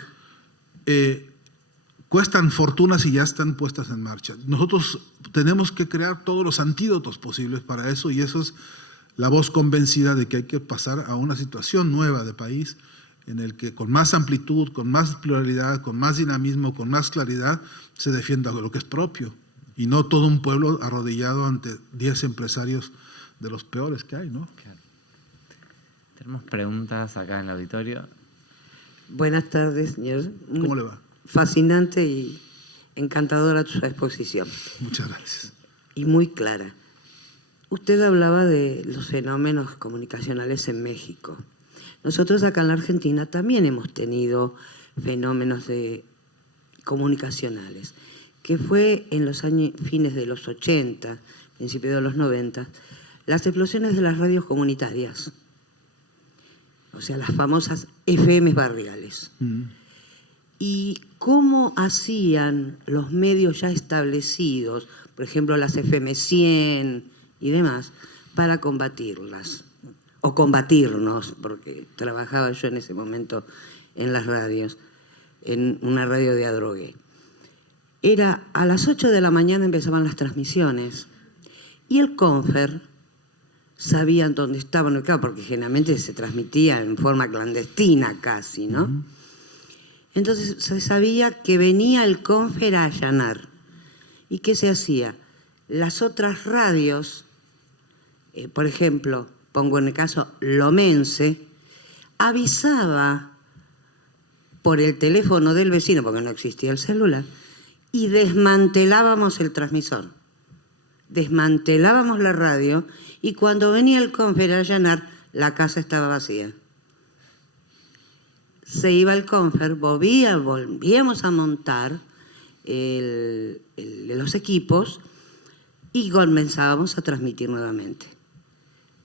cuestan fortunas y ya están puestas en marcha. Nosotros tenemos que crear todos los antídotos posibles para eso, y eso es la voz convencida de que hay que pasar a una situación nueva de país en el que con más amplitud, con más pluralidad, con más dinamismo, con más claridad, se defienda lo que es propio, y no todo un pueblo arrodillado ante 10 empresarios de los peores que hay, ¿no? Claro. Tenemos preguntas acá en el auditorio. Buenas tardes, señor. ¿Cómo le va? Fascinante y encantadora su exposición. Muchas gracias. Y muy clara. Usted hablaba de los fenómenos comunicacionales en México. Nosotros acá en la Argentina también hemos tenido fenómenos comunicacionales, que fue en los fines de los 80, principios de los 90, las explosiones de las radios comunitarias, o sea, las famosas FM barriales. Y cómo hacían los medios ya establecidos, por ejemplo, las FM 100 y demás, para combatirlas, o combatirnos, porque trabajaba yo en ese momento en las radios, en una radio de Adrogué. Era a las 8 de la mañana empezaban las transmisiones, y el Confer sabían dónde estaban ubicados, porque generalmente se transmitía en forma clandestina casi, ¿no? Entonces se sabía que venía el Confer a allanar. ¿Y qué se hacía? Las otras radios, por ejemplo, pongo en el caso Lomense, avisaba por el teléfono del vecino, porque no existía el celular, y desmantelábamos el transmisor. Desmantelábamos la radio y cuando venía el confer a allanar, la casa estaba vacía. Se iba el confer, volvíamos a montar los equipos y comenzábamos a transmitir nuevamente.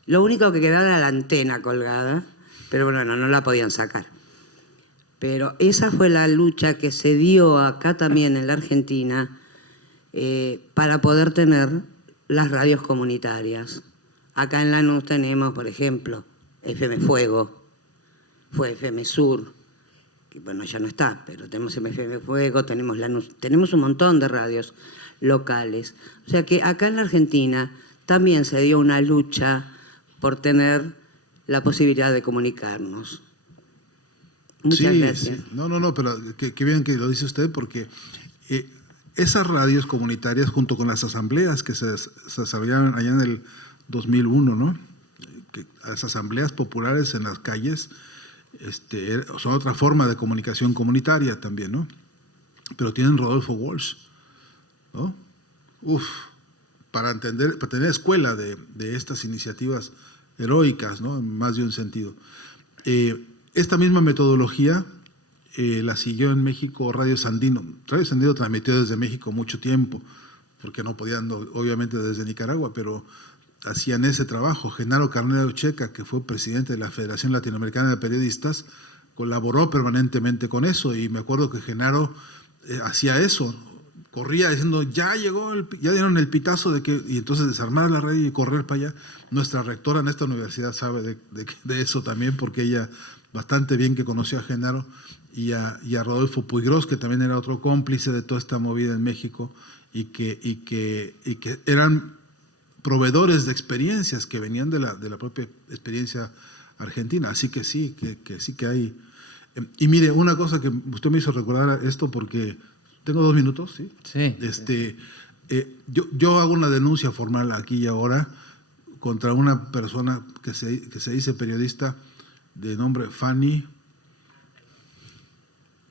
Lo único que quedaba era la antena colgada, pero bueno, no la podían sacar. Pero esa fue la lucha que se dio acá también en la Argentina para poder tener las radios comunitarias. Acá en Lanús tenemos, por ejemplo, FM Fuego, fue FM Sur, que bueno, ya no está, pero tenemos FM Fuego, tenemos Lanús, tenemos un montón de radios locales. O sea que acá en la Argentina también se dio una lucha por tener la posibilidad de comunicarnos. Muchas gracias. Sí. No, pero que bien que lo dice usted, porque esas radios comunitarias, junto con las asambleas que se desarrollaron allá en el 2001, ¿no? Las asambleas populares en las calles son otra forma de comunicación comunitaria también, ¿no? Pero tienen Rodolfo Walsh, ¿no? Para tener escuela de estas iniciativas heroicas, ¿no? En más de un sentido. Esta misma metodología la siguió en México Radio Sandino. Radio Sandino transmitió desde México mucho tiempo, porque no podían, obviamente, desde Nicaragua, pero hacían ese trabajo. Genaro Carnero Checa, que fue presidente de la Federación Latinoamericana de Periodistas, colaboró permanentemente con eso, y me acuerdo que Genaro hacía eso, corría diciendo, ya dieron el pitazo de que, y entonces desarmar la radio y correr para allá. Nuestra rectora en esta universidad sabe de eso también, porque ella bastante bien que conoció a Genaro y a Rodolfo Puigros, que también era otro cómplice de toda esta movida en México, y que eran proveedores de experiencias que venían de la propia experiencia argentina. Así que sí que hay. Y mire, una cosa que usted me hizo recordar esto, porque tengo 2 minutos, ¿sí? Sí. Yo hago una denuncia formal aquí y ahora contra una persona que se dice periodista de nombre Fanny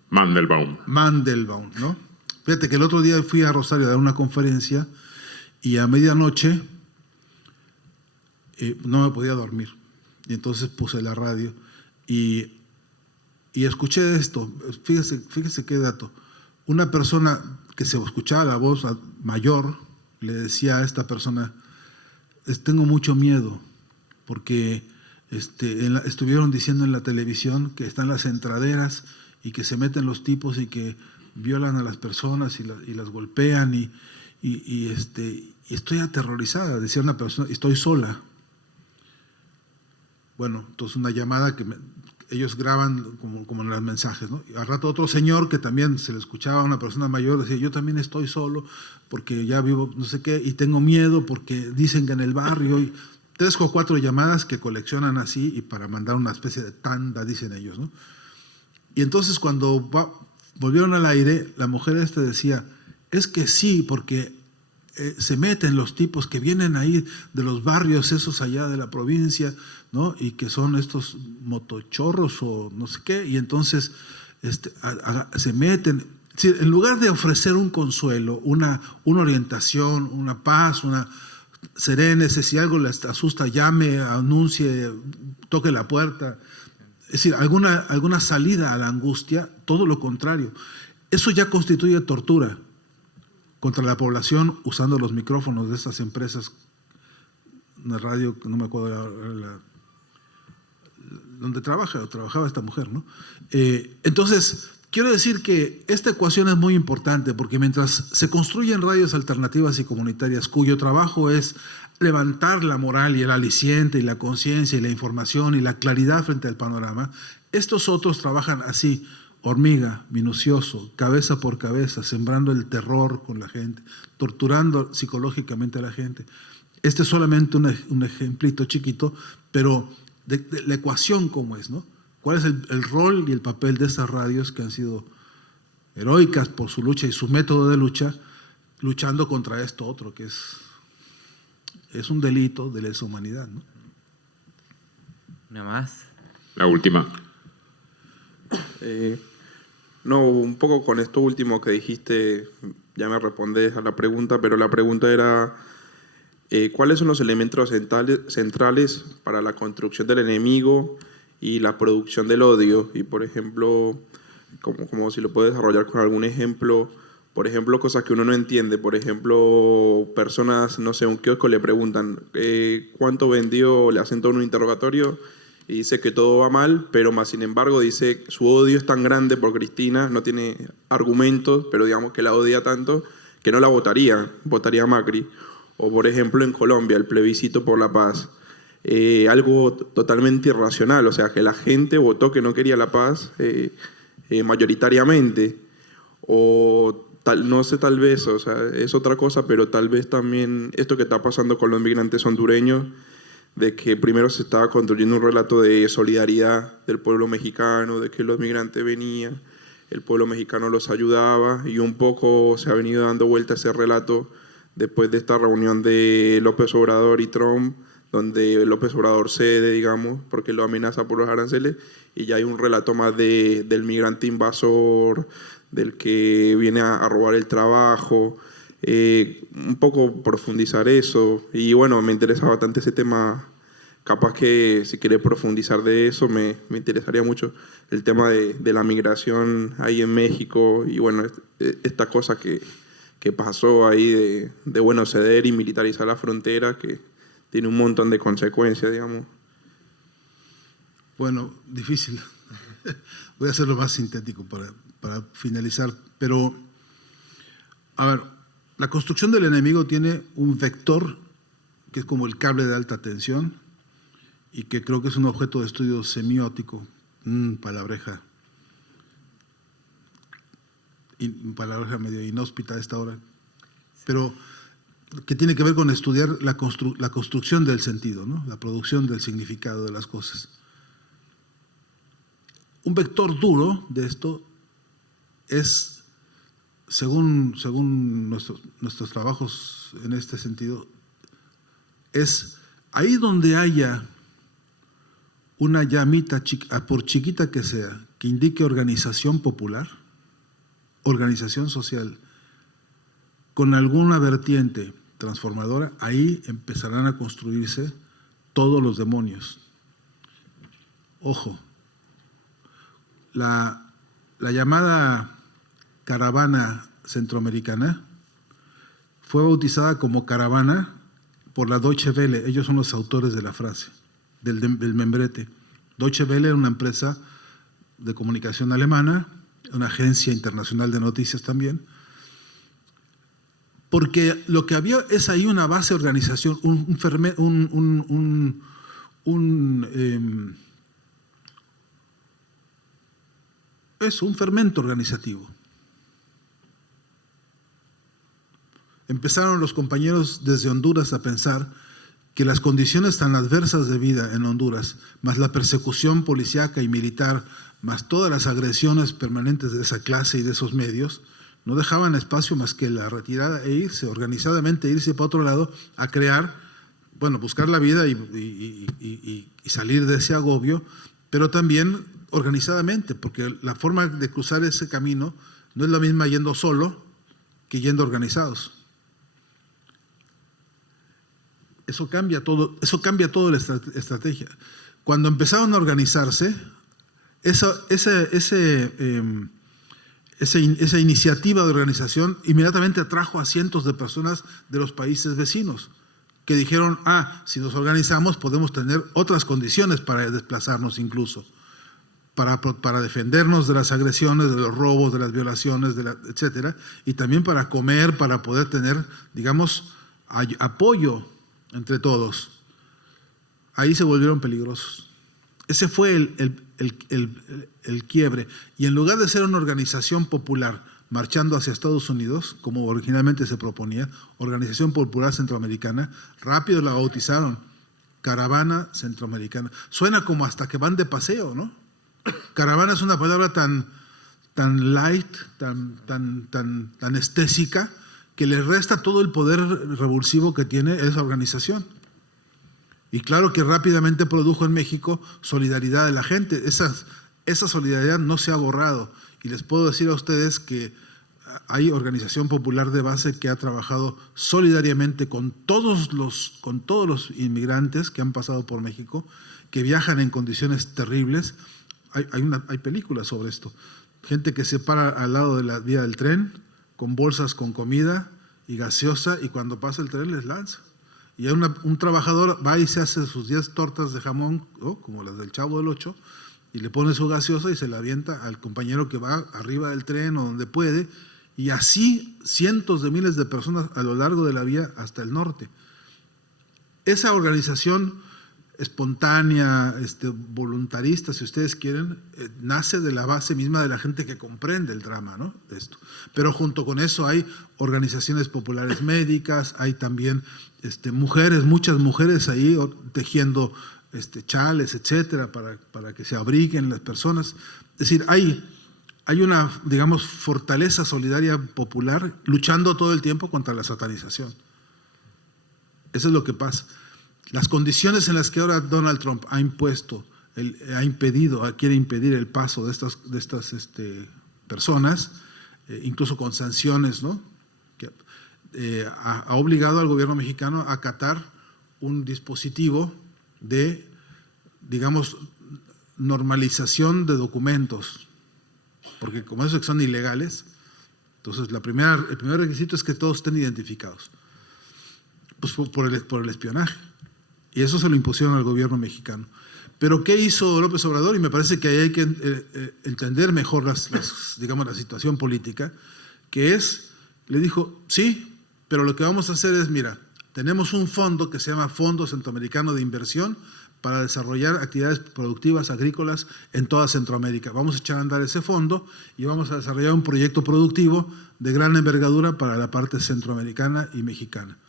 Mandelbaum, ¿no? Fíjate que el otro día fui a Rosario a dar una conferencia y a medianoche no me podía dormir. Y entonces puse la radio y escuché esto. Fíjese qué dato. Una persona que se escuchaba la voz mayor le decía a esta persona, tengo mucho miedo porque estuvieron diciendo en la televisión que están las entraderas y que se meten los tipos y que violan a las personas y las golpean y estoy aterrorizada, decía una persona, estoy sola. Bueno, entonces una llamada que ellos graban como en los mensajes, ¿no? Y al rato otro señor que también se le escuchaba a una persona mayor, decía, yo también estoy solo porque ya vivo no sé qué y tengo miedo porque dicen que en el barrio, y 3 o 4 llamadas que coleccionan así y para mandar una especie de tanda, dicen ellos, ¿no? Y entonces cuando volvieron al aire, la mujer decía, es que sí, porque se meten los tipos que vienen ahí de los barrios esos allá de la provincia, ¿no? Y que son estos motochorros o no sé qué, y entonces se meten. Es decir, en lugar de ofrecer un consuelo, una orientación, una paz, una serénese, si algo les asusta, llame, anuncie, toque la puerta. Es decir, alguna salida a la angustia, todo lo contrario. Eso ya constituye tortura contra la población usando los micrófonos de estas empresas, una radio que no me acuerdo donde trabajaba esta mujer, ¿no? Entonces, quiero decir que esta ecuación es muy importante porque mientras se construyen radios alternativas y comunitarias cuyo trabajo es levantar la moral y el aliciente y la conciencia y la información y la claridad frente al panorama, estos otros trabajan así, hormiga, minucioso, cabeza por cabeza, sembrando el terror con la gente, torturando psicológicamente a la gente. Este es solamente un ejemplito chiquito, pero de la ecuación cómo es, ¿no? ¿Cuál es el rol y el papel de estas radios que han sido heroicas por su lucha y su método de lucha, luchando contra esto otro que es un delito de lesa humanidad, ¿no? Una más. La última. No, un poco con esto último que dijiste, ya me respondes a la pregunta, pero la pregunta era, ¿cuáles son los elementos centrales para la construcción del enemigo y la producción del odio? Y, por ejemplo, como si lo puedes desarrollar con algún ejemplo, por ejemplo, cosas que uno no entiende. Por ejemplo, personas, no sé, un kiosco le preguntan, ¿cuánto vendió? Le hacen todo un interrogatorio y dice que todo va mal, pero más sin embargo dice su odio es tan grande por Cristina, no tiene argumentos, pero digamos que la odia tanto que no la votaría a Macri. O por ejemplo en Colombia, el plebiscito por la paz, algo totalmente irracional, o sea que la gente votó que no quería la paz mayoritariamente, o no sé, tal vez, o sea, es otra cosa, pero tal vez también esto que está pasando con los migrantes hondureños, de que primero se estaba construyendo un relato de solidaridad del pueblo mexicano, de que los migrantes venían, el pueblo mexicano los ayudaba, y un poco se ha venido dando vuelta ese relato después de esta reunión de López Obrador y Trump, donde López Obrador cede, digamos, porque lo amenaza por los aranceles, y ya hay un relato más del migrante invasor, del que viene a robar el trabajo, un poco profundizar eso. Y bueno, me interesa bastante ese tema. Capaz que si querés profundizar de eso, me interesaría mucho el tema de la migración ahí en México, y bueno, esta cosa que pasó ahí de bueno, ceder y militarizar la frontera, que tiene un montón de consecuencias, digamos. Bueno, difícil. Voy a hacerlo más sintético para finalizar. Pero, a ver, la construcción del enemigo tiene un vector que es como el cable de alta tensión y que creo que es un objeto de estudio semiótico, palabreja medio inhóspita a esta hora, pero que tiene que ver con estudiar la construcción del sentido, ¿no? La producción del significado de las cosas. Un vector duro de esto es, según nuestros trabajos en este sentido, es ahí donde haya una llamita, por chiquita que sea, que indique organización popular, organización social, con alguna vertiente transformadora, ahí empezarán a construirse todos los demonios. Ojo, la llamada caravana centroamericana fue bautizada como caravana por la Deutsche Welle. Ellos son los autores de la frase, del membrete. Deutsche Welle era una empresa de comunicación alemana, una agencia internacional de noticias también, porque lo que había es ahí una base de organización, un fermento organizativo. Empezaron los compañeros desde Honduras a pensar que las condiciones tan adversas de vida en Honduras, más la persecución policíaca y militar, más todas las agresiones permanentes de esa clase y de esos medios, no dejaban espacio más que la retirada e irse, organizadamente irse para otro lado a crear, bueno, buscar la vida y salir de ese agobio, pero también organizadamente, porque la forma de cruzar ese camino no es la misma yendo solo que yendo organizados. Eso cambia todo la estrategia. Cuando empezaron a organizarse, esa iniciativa de organización inmediatamente atrajo a cientos de personas de los países vecinos que dijeron, si nos organizamos podemos tener otras condiciones para desplazarnos incluso, para defendernos de las agresiones, de los robos, de las violaciones, etcétera, y también para comer, para poder tener, digamos, apoyo entre todos. Ahí se volvieron peligrosos. Ese fue el quiebre. Y en lugar de ser una organización popular marchando hacia Estados Unidos, como originalmente se proponía, Organización Popular Centroamericana, rápido la bautizaron Caravana Centroamericana. Suena como hasta que van de paseo, ¿no? Caravana es una palabra tan light, tan estésica, que le resta todo el poder revulsivo que tiene esa organización. Y claro que rápidamente produjo en México solidaridad de la gente. Esa solidaridad no se ha borrado. Y les puedo decir a ustedes que hay organización popular de base que ha trabajado solidariamente con todos los inmigrantes que han pasado por México, que viajan en condiciones terribles. Hay películas sobre esto. Gente que se para al lado de la vía del tren con bolsas con comida y gaseosa, y cuando pasa el tren les lanza. Y hay un trabajador va y se hace sus 10 tortas de jamón, ¿no?, como las del Chavo del Ocho, y le pone su gaseosa y se la avienta al compañero que va arriba del tren o donde puede, y así cientos de miles de personas a lo largo de la vía hasta el norte. Esa organización espontánea, voluntarista, si ustedes quieren, nace de la base misma de la gente que comprende el drama, ¿no?, de esto. Pero junto con eso hay organizaciones populares médicas, hay también mujeres, muchas mujeres ahí tejiendo chales, etcétera, para que se abriguen las personas. Es decir, hay una, digamos, fortaleza solidaria popular luchando todo el tiempo contra la satanización. Eso es lo que pasa. Las condiciones en las que ahora Donald Trump ha impuesto, quiere impedir el paso de estas personas, incluso con sanciones, ¿no?, ha obligado al gobierno mexicano a acatar un dispositivo de, digamos, normalización de documentos, porque como esos que son ilegales, entonces el primer requisito es que todos estén identificados, pues por el espionaje. Y eso se lo impusieron al gobierno mexicano. Pero ¿qué hizo López Obrador? Y me parece que ahí hay que entender mejor digamos, la situación política, que es, le dijo, sí, pero lo que vamos a hacer es, mira, tenemos un fondo que se llama Fondo Centroamericano de Inversión para desarrollar actividades productivas agrícolas en toda Centroamérica. Vamos a echar a andar ese fondo y vamos a desarrollar un proyecto productivo de gran envergadura para la parte centroamericana y mexicana.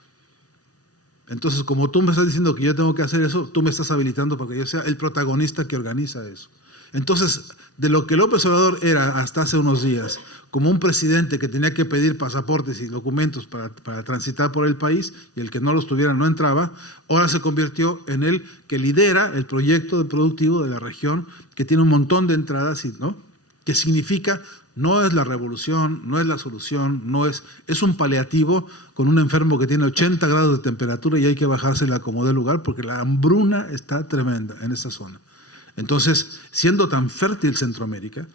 Entonces, como tú me estás diciendo que yo tengo que hacer eso, tú me estás habilitando para que yo sea el protagonista que organiza eso. Entonces, de lo que López Obrador era hasta hace unos días, como un presidente que tenía que pedir pasaportes y documentos para transitar por el país, y el que no los tuviera no entraba, ahora se convirtió en el que lidera el proyecto productivo de la región, que tiene un montón de entradas, ¿no?, que significa, no es la revolución, no es la solución, es un paliativo con un enfermo que tiene 80 grados de temperatura y hay que bajársela como de lugar porque la hambruna está tremenda en esa zona. Entonces, siendo tan fértil Centroamérica,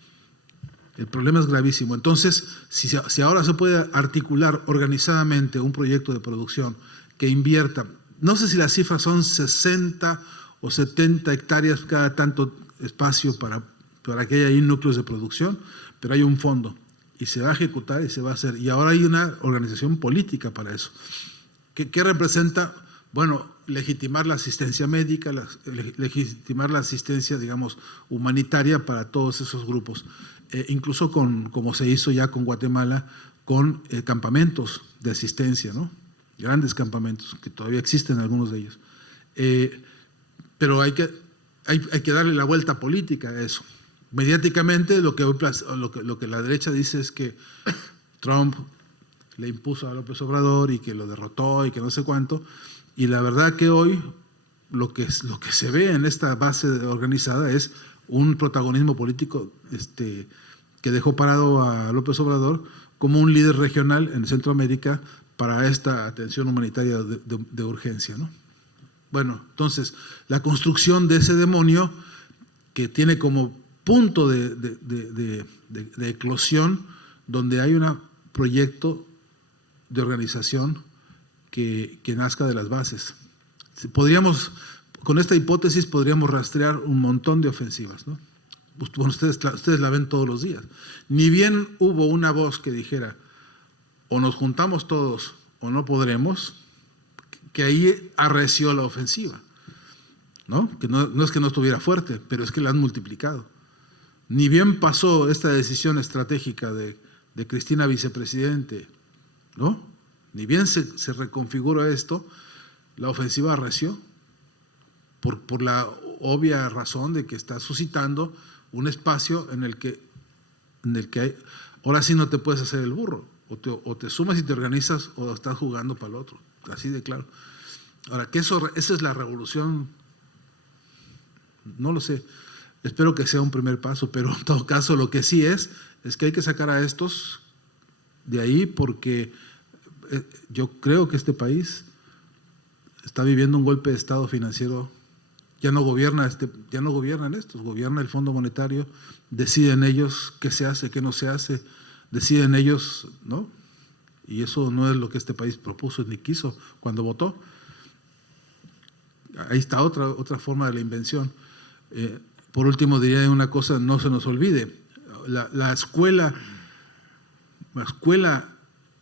el problema es gravísimo. Entonces, si ahora se puede articular organizadamente un proyecto de producción que invierta, no sé si las cifras son 60 o 70 hectáreas cada tanto espacio para que haya ahí núcleos de producción, pero hay un fondo y se va a ejecutar y se va a hacer. Y ahora hay una organización política para eso. ¿Qué representa? Bueno, legitimar la asistencia médica, legitimar la asistencia, digamos, humanitaria para todos esos grupos. Incluso como se hizo ya con Guatemala, con campamentos de asistencia, ¿no?, grandes campamentos, que todavía existen algunos de ellos. Pero hay que darle la vuelta política a eso. Mediáticamente lo que la derecha dice es que Trump le impuso a López Obrador y que lo derrotó y que no sé cuánto, y la verdad que hoy lo que se ve en esta base organizada es un protagonismo político que dejó parado a López Obrador como un líder regional en Centroamérica para esta atención humanitaria de urgencia, ¿no? Bueno, entonces la construcción de ese demonio que tiene como punto de eclosión donde hay un proyecto de organización que nazca de las bases. Con esta hipótesis podríamos rastrear un montón de ofensivas, ¿no? Bueno, ustedes la ven todos los días. Ni bien hubo una voz que dijera o nos juntamos todos o no podremos, que ahí arreció la ofensiva, ¿no? Que no es que no estuviera fuerte, pero es que la han multiplicado. Ni bien pasó esta decisión estratégica de Cristina vicepresidente, ¿no? Ni bien se reconfiguró esto, la ofensiva arreció por la obvia razón de que está suscitando un espacio en el que ahora sí no te puedes hacer el burro, o te sumas y te organizas o estás jugando para el otro, así de claro. Ahora, que esa es la revolución, no lo sé. Espero que sea un primer paso, pero en todo caso lo que sí es que hay que sacar a estos de ahí, porque yo creo que este país está viviendo un golpe de estado financiero. Ya no gobiernan estos, gobierna el Fondo Monetario, deciden ellos qué se hace, qué no se hace, deciden ellos, ¿no? Y eso no es lo que este país propuso ni quiso cuando votó. Ahí está otra forma de la invención. Por último, diría una cosa, no se nos olvide, la escuela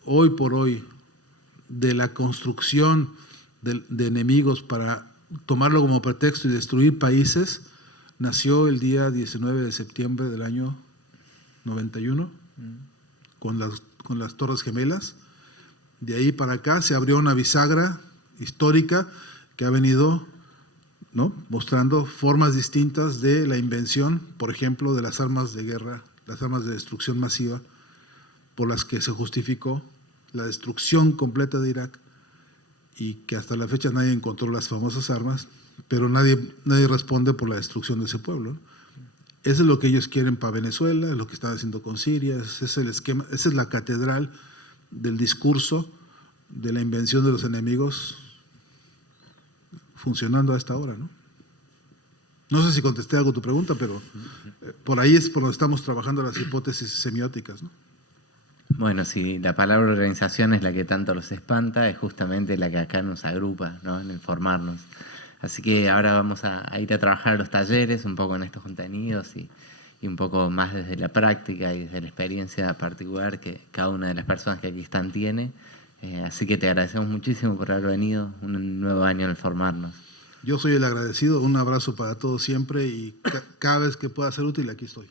hoy por hoy de la construcción de enemigos para tomarlo como pretexto y destruir países, nació el día 19 de septiembre del año 91, con las Torres Gemelas. De ahí para acá se abrió una bisagra histórica que ha venido, ¿no?, mostrando formas distintas de la invención, por ejemplo, de las armas de guerra, las armas de destrucción masiva, por las que se justificó la destrucción completa de Irak, y que hasta la fecha nadie encontró las famosas armas, pero nadie responde por la destrucción de ese pueblo. Eso es lo que ellos quieren para Venezuela, es lo que están haciendo con Siria, ese es el esquema, esa es la catedral del discurso de la invención de los enemigos funcionando a esta hora, ¿no? No sé si contesté algo a tu pregunta, pero por ahí es por donde estamos trabajando las hipótesis semióticas, ¿no? Bueno, si la palabra organización es la que tanto los espanta, es justamente la que acá nos agrupa, ¿no?, en el formarnos. Así que ahora vamos a ir a trabajar los talleres, un poco en estos contenidos y un poco más desde la práctica y desde la experiencia particular que cada una de las personas que aquí están tiene. Así que te agradecemos muchísimo por haber venido, un nuevo año en el formarnos. Yo soy el agradecido, un abrazo para todos siempre y cada vez que pueda ser útil aquí estoy.